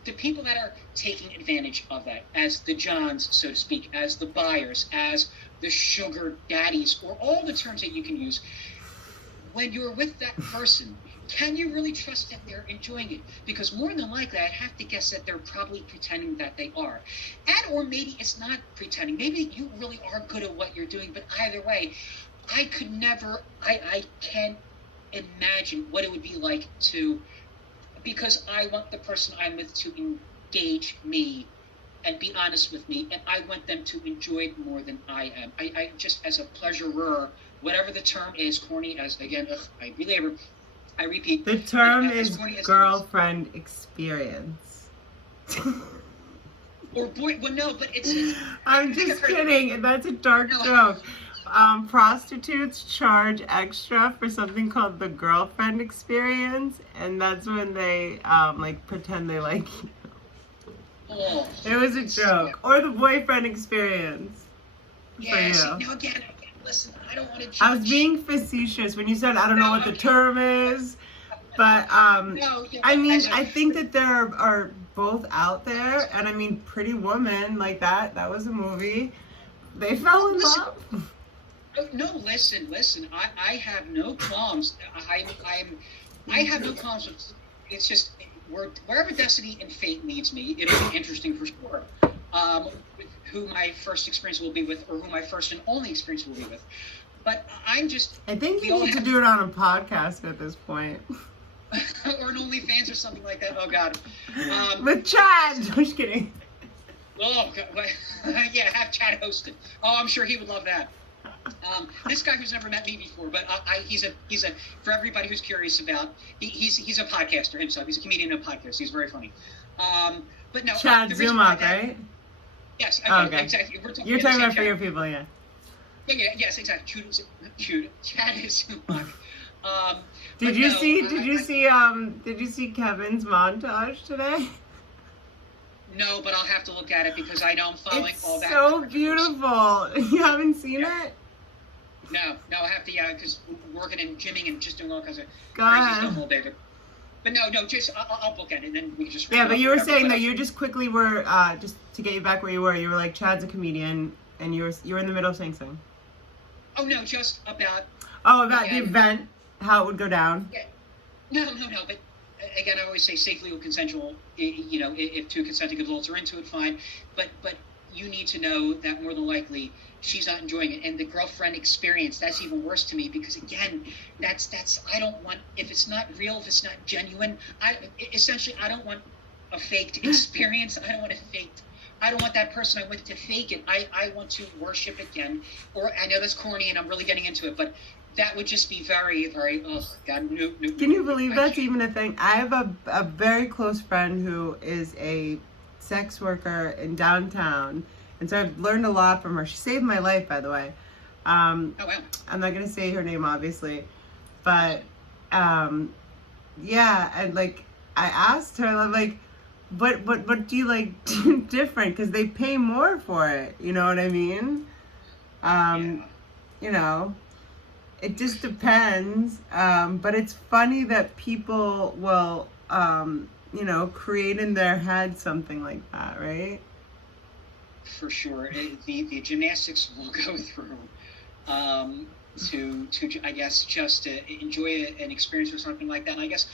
the people that are taking advantage of that, as the Johns, so to speak, as the buyers, as the sugar daddies, or all the terms that you can use, when you're with that person, can you really trust that they're enjoying it? Because more than likely, I'd have to guess that they're probably pretending that they are. Or maybe it's not pretending. Maybe you really are good at what you're doing, but either way, I could never, I can't imagine what it would be like to, because I want the person I'm with to engage me and be honest with me, and I want them to enjoy it more than I am. I just, as a pleasurer, whatever the term is, corny, as again, I belabor, I repeat. The term is girlfriend experience. Or boy, well, no, but it's I'm just kidding. That's a dark joke. Prostitutes charge extra for something called the girlfriend experience, and that's when they like pretend they like you. Oh, it was a joke. Or the boyfriend experience. Yeah, see, now again, listen, I don't want to judge. I was being facetious when you said I don't know what the term is, but I mean, I think that there are both out there, and I mean, Pretty Woman, like that was a movie. They fell in love. No, listen. I have no qualms. I have no qualms with. It's just wherever destiny and fate leads me, it'll be interesting for sure. With who my first experience will be with, or who my first and only experience will be with. But I'm just. I think you need to do it on a podcast at this point. Or an OnlyFans or something like that. Oh God. With Chad. I'm just kidding. Oh God. Yeah, have Chad hosted. Oh, I'm sure he would love that. This guy who's never met me before, but he's a for everybody who's curious about, he's a podcaster himself. He's a comedian and a podcaster. He's very funny. But no, Chad Zumach, right? Yes. Okay. Exactly. You're talking about for your people, yeah. Yeah. Yes, exactly. Chad is Zumach. Did you see Kevin's montage today? No, but I'll have to look at it because I know I'm following It's all that. so beautiful. You haven't seen it? No, I have to, because working and gymming and just doing all kinds of God. crazy stuff all day. But no, just I'll look at it and then we can just. Yeah, but you were saying that you just quickly were just to get you back where you were. You were like, Chad's a comedian, and you were in the middle of saying something. Oh no, just about. Oh, about the event, how it would go down. Yeah. No. But again, I always say safely or consensual. You know, if two consenting adults are into it, fine. But you need to know that more than likely she's not enjoying it, and the girlfriend experience, that's even worse to me, because again, that's I don't want, if it's not real, if it's not genuine, I don't want a faked experience. I don't want that person I went to fake it. I want to worship again. Or I know that's corny and I'm really getting into it, but that would just be very, very, God, no. Can you believe that's even a thing? I have a very close friend who is a sex worker in downtown, and so I've learned a lot from her. She saved my life, by the way. Oh, wow. I'm not gonna say her name, obviously, but yeah, and like I asked her, I'm like, what do you like do different? Because they pay more for it. You know what I mean? You know, it just depends. But it's funny that people will, you know, create in their head something like that, right? For sure. The gymnastics will go through to I guess just to enjoy an experience or something like that. And I guess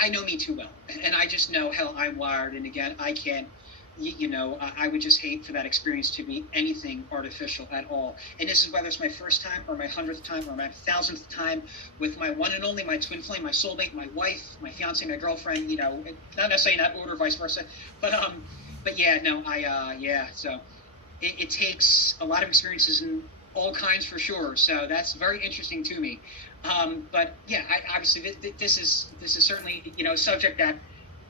I know me too well, and I just know how I'm wired. And again, I can't, you know, I would just hate for that experience to be anything artificial at all. And this is whether it's my first time or my 100th time or my 1,000th time with my one and only, my twin flame, my soulmate, my wife, my fiance, my girlfriend. You know, not necessarily in that order, vice versa. But yeah, no, So it takes a lot of experiences in all kinds for sure. So that's very interesting to me. But yeah, obviously this is certainly, you know, a subject that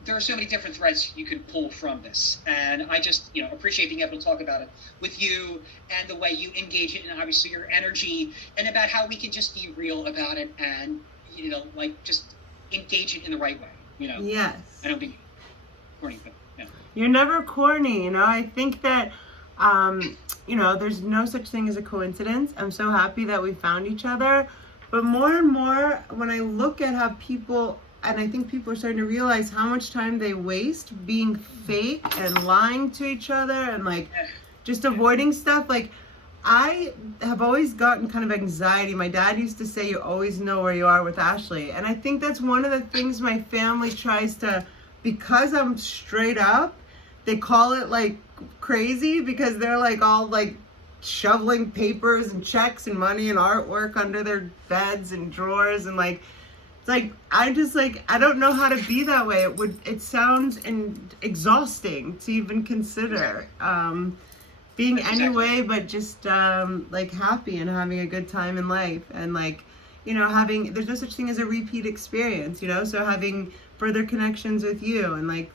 there are so many different threads you can pull from this, and I just, you know, appreciate being able to talk about it with you and the way you engage it, and obviously your energy, and about how we can just be real about it, and, you know, like, just engage it in the right way, you know. Yes. I don't be corny, but yeah. You're never corny, you know. I think that you know, there's no such thing as a coincidence. I'm so happy that we found each other, but more and more when I look at how people, and I think people are starting to realize how much time they waste being fake and lying to each other and like just avoiding stuff. Like, I have always gotten kind of anxiety. My dad used to say, you always know where you are with Ashley. And I think that's one of the things my family tries to, because I'm straight up, they call it like crazy, because they're like all like shoveling papers and checks and money and artwork under their beds and drawers, and like, it's like, I just like, I don't know how to be that way. It sounds exhausting to even consider being anyway, but just like happy and having a good time in life, and like, you know, there's no such thing as a repeat experience, you know, so having further connections with you, and like,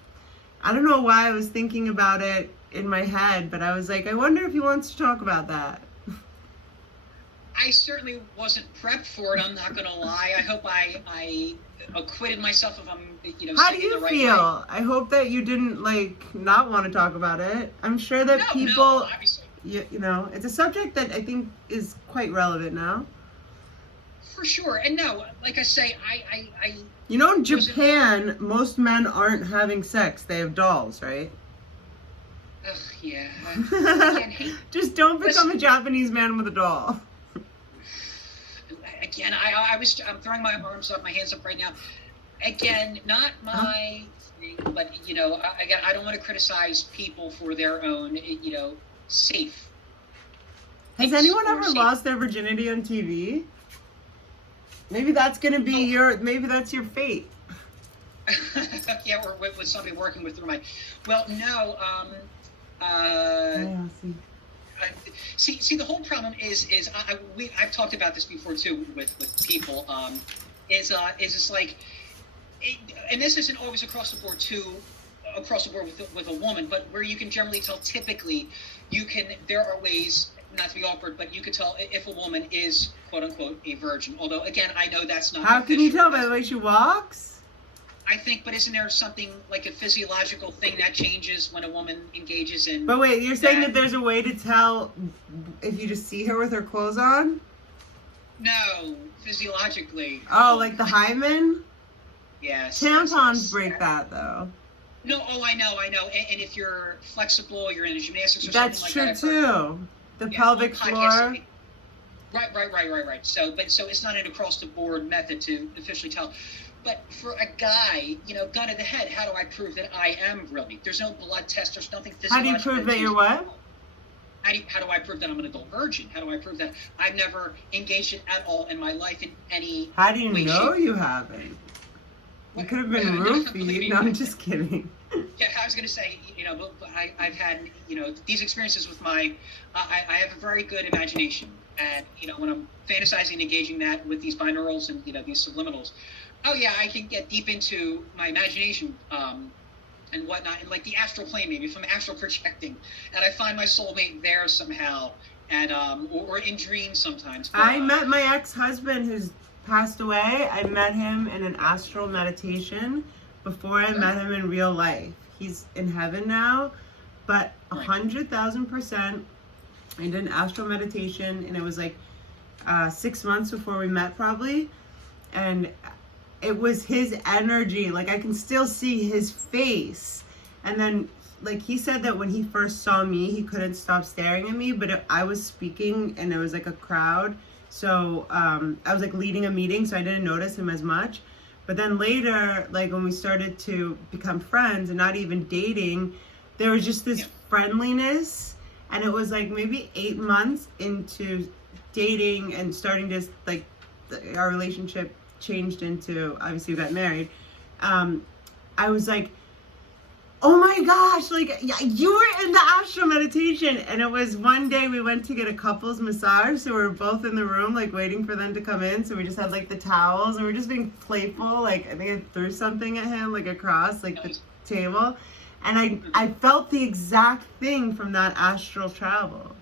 I don't know why I was thinking about it in my head, but I was like, I wonder if he wants to talk about that. I certainly wasn't prepped for it, I'm not going to lie. I hope I acquitted myself if I'm, you know, how do saying you the right feel? way. I hope that you didn't, like, not want to talk about it. I'm sure that people, obviously. you know, it's a subject that I think is quite relevant now. For sure. And no, like I say, I you know, in Japan, most men aren't having sex. They have dolls, right? Ugh, yeah. I can't hate. Just don't become a Japanese man with a doll. Again, I'm throwing my arms up, my hands up right now. Again, not my thing, but, you know, again, I don't want to criticize people for their own, you know, safe. Has anyone ever lost their virginity on TV? Maybe that's gonna be maybe that's your fate. Yeah, or with somebody working with through my. Well, no. See, the whole problem is I've talked about this before too with people. Is it's like, and this isn't always across the board with a woman, but where you can generally tell. Typically, there are ways not to be awkward, but you could tell if a woman is quote unquote a virgin. Although again, I know that's not. How can you tell by the way she walks? I think, but isn't there something like a physiological thing that changes when a woman engages in? But wait, you're saying that there's a way to tell if you just see her with her clothes on? No, physiologically. Oh, like the hymen? Yes. Tampons yes. break that though. No, I know. And if you're flexible, you're in gymnastics or That's something like that. true too. The pelvic floor. Right. So it's not an across the board method to officially tell. But for a guy, gun to the head, how do I prove that I am really? There's no blood test. There's nothing physiological. How do you prove that you're what? How do I prove that I'm an adult virgin? How do I prove that I've never engaged it at all in my life in any How do you way, know shape? you haven't? You could have been roofied. No, I'm just kidding. Yeah, I was going to say, I've had, these experiences with I have a very good imagination. And, when I'm fantasizing and engaging that with these binaurals and, these subliminals, oh yeah, I can get deep into my imagination and whatnot, and like the astral plane, maybe if I'm astral projecting, and I find my soulmate there somehow, and or in dreams sometimes. But, I met my ex-husband who's passed away. I met him in an astral meditation before I met him in real life. He's in heaven now, but 100,000%. I did an astral meditation, and it was like 6 months before we met, probably, and it was his energy. Like I can still see his face. And then like he said that when he first saw me, he couldn't stop staring at me, but I was speaking and there was like a crowd. So I was like leading a meeting, so I didn't notice him as much. But then later, like when we started to become friends and not even dating, there was just this friendliness. And it was like maybe 8 months into dating and starting to like our relationship changed into, obviously we got married. I was like, oh my gosh, like you were in the astral meditation. And it was one day we went to get a couples massage, so we were both in the room like waiting for them to come in, so we just had like the towels and we were just being playful. Like I think I threw something at him like across like the table, and I felt the exact thing from that astral travel.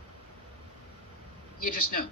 You just know.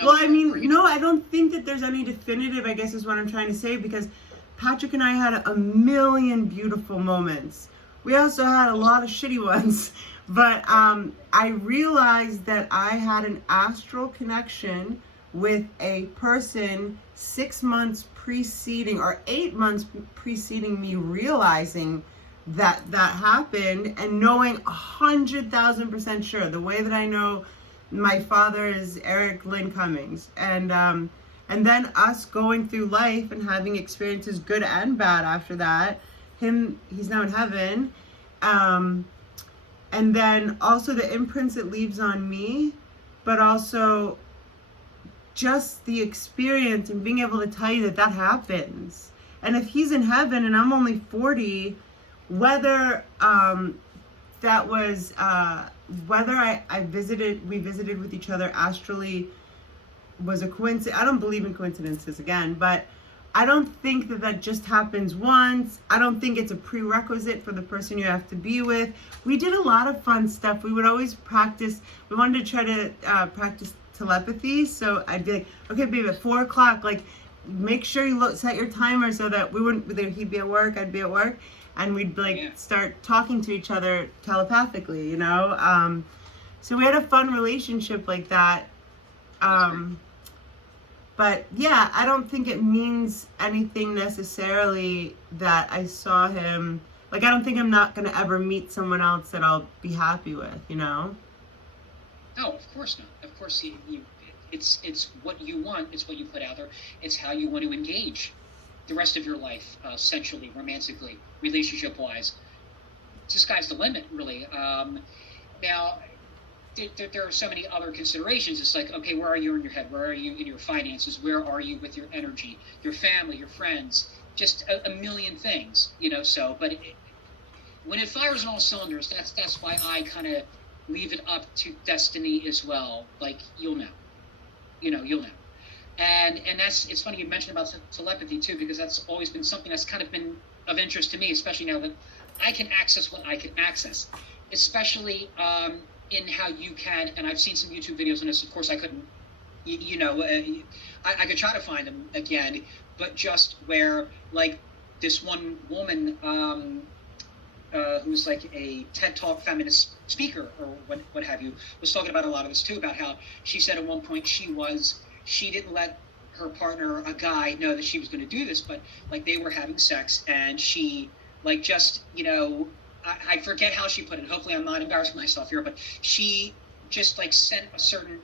Well, I mean, no, I don't think that there's any definitive, I guess is what I'm trying to say, because Patrick and I had a million beautiful moments. We also had a lot of shitty ones, but I realized that I had an astral connection with a person 6 months preceding or 8 months preceding me realizing that happened, and knowing 100,000% sure, the way that I know my father is Eric Lynn Cummings, and then us going through life and having experiences good and bad after that. He's now in heaven, and then also the imprints it leaves on me, but also just the experience and being able to tell you that happens. And if he's in heaven and I'm only 40, whether that was whether we visited with each other astrally was a coincidence. I don't believe in coincidences again, but I don't think that just happens once. I don't think it's a prerequisite for the person you have to be with. We did a lot of fun stuff. We would always practice. We wanted to try to practice telepathy. So I'd be like, okay, babe, at 4 o'clock, like, make sure you set your timer so that we wouldn't, he'd be at work, I'd be at work, and we'd start talking to each other telepathically, so we had a fun relationship like that. But yeah, I don't think it means anything necessarily that I saw him. Like, I don't think I'm not going to ever meet someone else that I'll be happy with, No, of course not. Of course, it's what you want. It's what you put out there. It's how you want to engage the rest of your life, sensually, romantically, relationship-wise. The sky's the limit, really. Now, there are so many other considerations. It's like, okay, where are you in your head? Where are you in your finances? Where are you with your energy, your family, your friends? Just a million things, but when it fires on all cylinders, that's why I kind of leave it up to destiny as well. Like, you'll know. You'll know. And it's funny you mentioned about telepathy too, because that's always been something that's kind of been of interest to me, especially now that I can access what I can access. Especially in how you can, and I've seen some YouTube videos on this. Of course, I couldn't, I could try to find them again, but just where like this one woman who's like a TED Talk feminist speaker or what have you, was talking about a lot of this too, about how she said at one point she didn't let her partner, a guy, know that she was going to do this, but like they were having sex, and she like just, I forget how she put it. Hopefully I'm not embarrassing myself here, but she just like sent a certain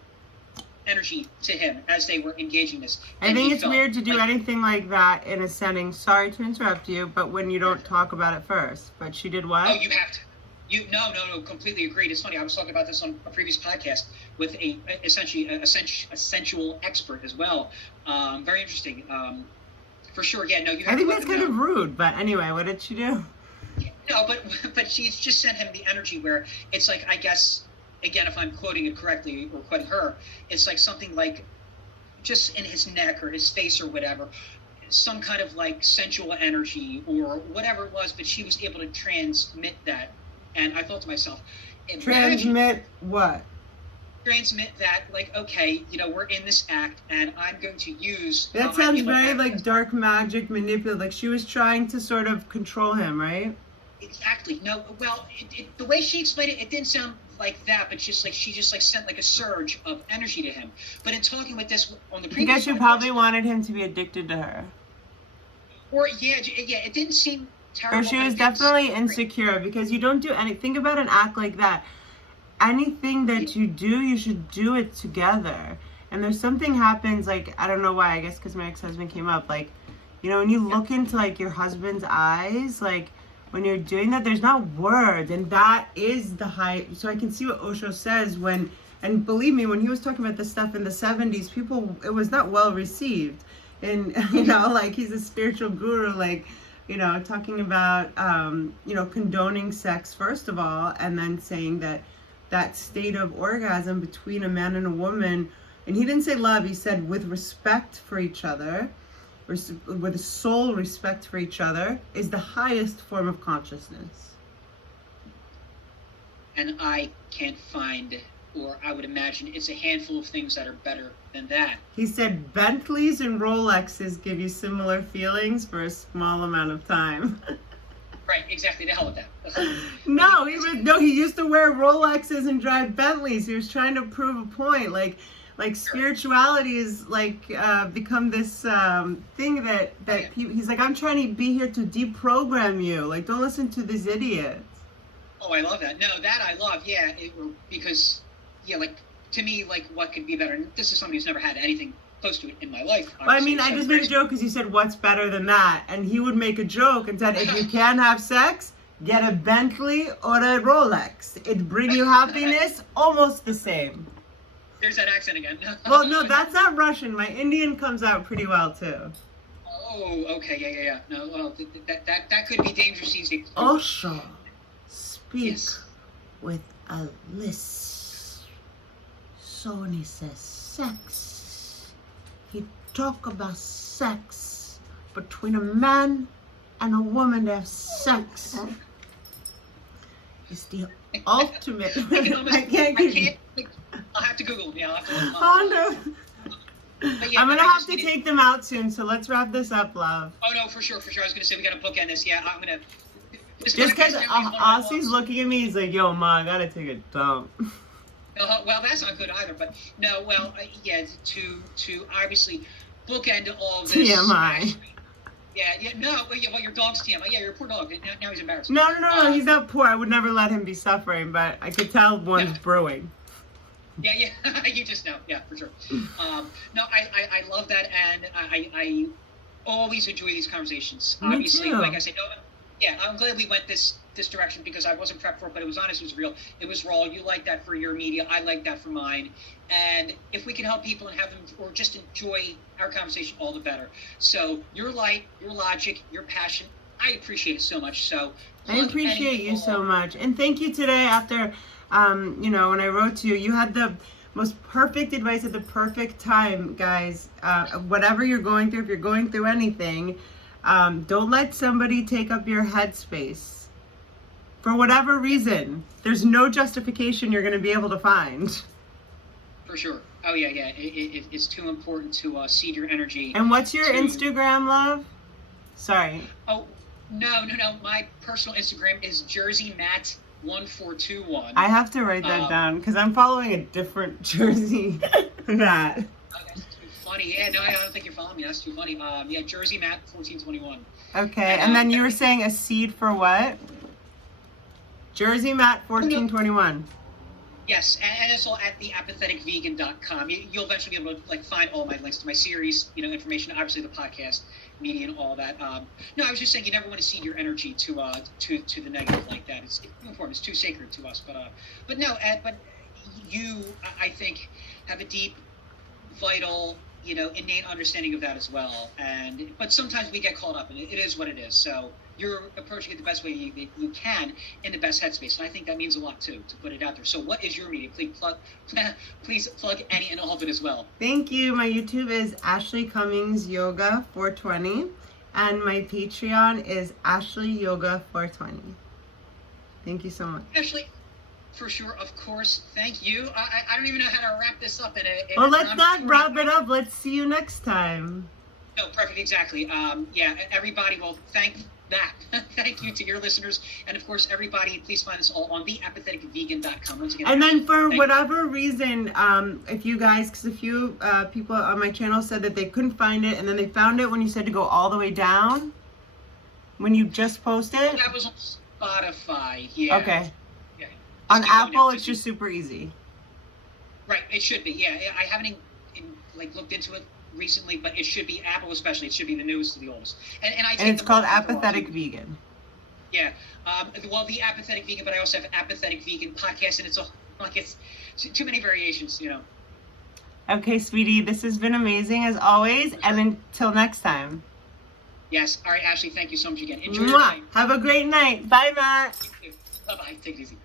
energy to him as they were engaging this. I think it's weird to do anything like that in a setting. Sorry to interrupt you, but when you don't talk about it first. But she did what? Oh, you have to. No, completely agreed. It's funny. I was talking about this on a previous podcast with essentially a sensual expert as well. Very interesting. For sure. Yeah. No, you have I think that's kind of rude, but anyway, what did she do? No, but she's just sent him the energy where it's like, I guess, again, if I'm quoting it correctly or quoting her, it's like something like just in his neck or his face or whatever, some kind of like sensual energy or whatever it was, but she was able to transmit that. And I thought to myself, transmit what? Transmit that, like, okay, we're in this act, and I'm going to use. That sounds very like dark magic, manipulative. Like she was trying to sort of control him, right? Exactly. No, well, the way she explained it, it didn't sound like that, but just like she just like sent like a surge of energy to him. But in talking with this on the previous, I guess she probably wanted him to be addicted to her. Or yeah, it didn't seem terrible. Or she was definitely insecure, because you don't do anything. Think about an act like that. Anything that you do, you should do it together. And there's something happens, like, I don't know why, I guess because my ex-husband came up, like, when you look into like your husband's eyes, like when you're doing that, there's not words, and that is the high. So I can see what Osho says and believe me, when he was talking about this stuff in the 70s, it was not well received. And, like he's a spiritual guru, like, talking about, condoning sex, first of all, and then saying that state of orgasm between a man and a woman, and he didn't say love, he said with respect for each other, with a soul respect for each other, is the highest form of consciousness. And I can't find, or I would imagine it's a handful of things that are better than that. He said Bentleys and Rolexes give you similar feelings for a small amount of time. Right, exactly. The hell with that. No, he used to wear Rolexes and drive Bentleys. He was trying to prove a point. Like spirituality is like become this thing that he's like, I'm trying to be here to deprogram you. Like, don't listen to these idiots. Oh, I love that. No, that I love. Yeah, because like to me, like what could be better? And this is somebody who's never had anything close to it in my life. Well, I mean, I just made a joke because you said what's better than that, and he would make a joke and said, if you can't have sex, get a Bentley or a Rolex. It'd bring you happiness, almost the same. There's that accent again. Well, no, that's not Russian. My Indian comes out pretty well too. Oh, okay, yeah. No, well, that could be dangerous easy. Osho speaks with a lisp. So when he says sex, he talk about sex between a man and a woman to have sex. It's the ultimate. I can't. I'll have to Google them. Yeah, I'll have to look them up. Yeah, I'm gonna have to take them out soon, so let's wrap this up, love. Oh no, for sure. I was gonna say we gotta bookend this. Yeah, I'm gonna. Just because Aussie's looking at me, he's like, "Yo, ma, I gotta take a dump." Well, that's not good either. But no, well, yeah, to obviously bookend all of this. TMI. No, well, your dog's TMI. Yeah, your poor dog. Now he's embarrassed. No, he's not poor. I would never let him be suffering, but I could tell one's brewing. Yeah, you just know. Yeah, for sure. No, I love that, and I always enjoy these conversations. Me Obviously, too. like I said, I'm glad we went this direction because I wasn't prepped for it, but it was honest, it was real, it was raw. You like that for your media, I like that for mine, and if we can help people and have them, or just enjoy our conversation, all the better. So your light, your logic, your passion, I appreciate it so much. So I appreciate you so much, and thank you today. After when I wrote to you, you had the most perfect advice at the perfect time, guys. Whatever you're going through, if you're going through anything, don't let somebody take up your headspace. For whatever reason, there's no justification you're going to be able to find. For sure. Oh yeah. It's too important to seed your energy. And what's your Instagram, love? Sorry. Oh, no. My personal Instagram is JerseyMatt1421. I have to write that down because I'm following a different Jersey Matt. Oh, that's too funny. Yeah, no, I don't think you're following me. That's too funny. Yeah, JerseyMatt1421. Okay, and then you were saying a seed for what? JerseyMatt1421. Yes, and it's all at the apatheticvegan.com. You'll eventually be able to find all my links to my series, information, obviously the podcast, media, and all that. No, I was just saying you never want to seed your energy to the negative like that. It's important. It's too sacred to us. But no, but you, I think, have a deep, vital, innate understanding of that as well. But sometimes we get caught up, and it is what it is. So you're approaching it the best way you can in the best headspace, and I think that means a lot too, to put it out there. So what is your media? Please plug any and all of it as well. Thank you. My YouTube is Ashley Cummings Yoga 420, and my Patreon is Ashley Yoga 420. Thank you so much. Ashley, for sure, of course. Thank you. I don't even know how to wrap this up well, let's not wrap it up. Let's see you next time. No, perfect, exactly. Yeah, everybody, well, thank you to your listeners, and of course, everybody, please find us all on theapatheticvegan.com. Once again, and then for whatever reason, if you guys, because a few people on my channel said that they couldn't find it, and then they found it when you said to go all the way down, when you just posted. That was on Spotify, yeah. Okay. Yeah. On Apple, it's just super easy. Right, it should be, yeah. I haven't looked into it recently, but it should be Apple, especially. It should be the newest to the oldest. And it's called Apathetic Vegan. Yeah. Well, the Apathetic Vegan, but I also have Apathetic Vegan podcast, and it's too many variations, Okay, sweetie, this has been amazing as always, and until next time. Yes. All right, Ashley, thank you so much again. Enjoy your night. Have a great night. Bye, Matt. Bye-bye. Take it easy.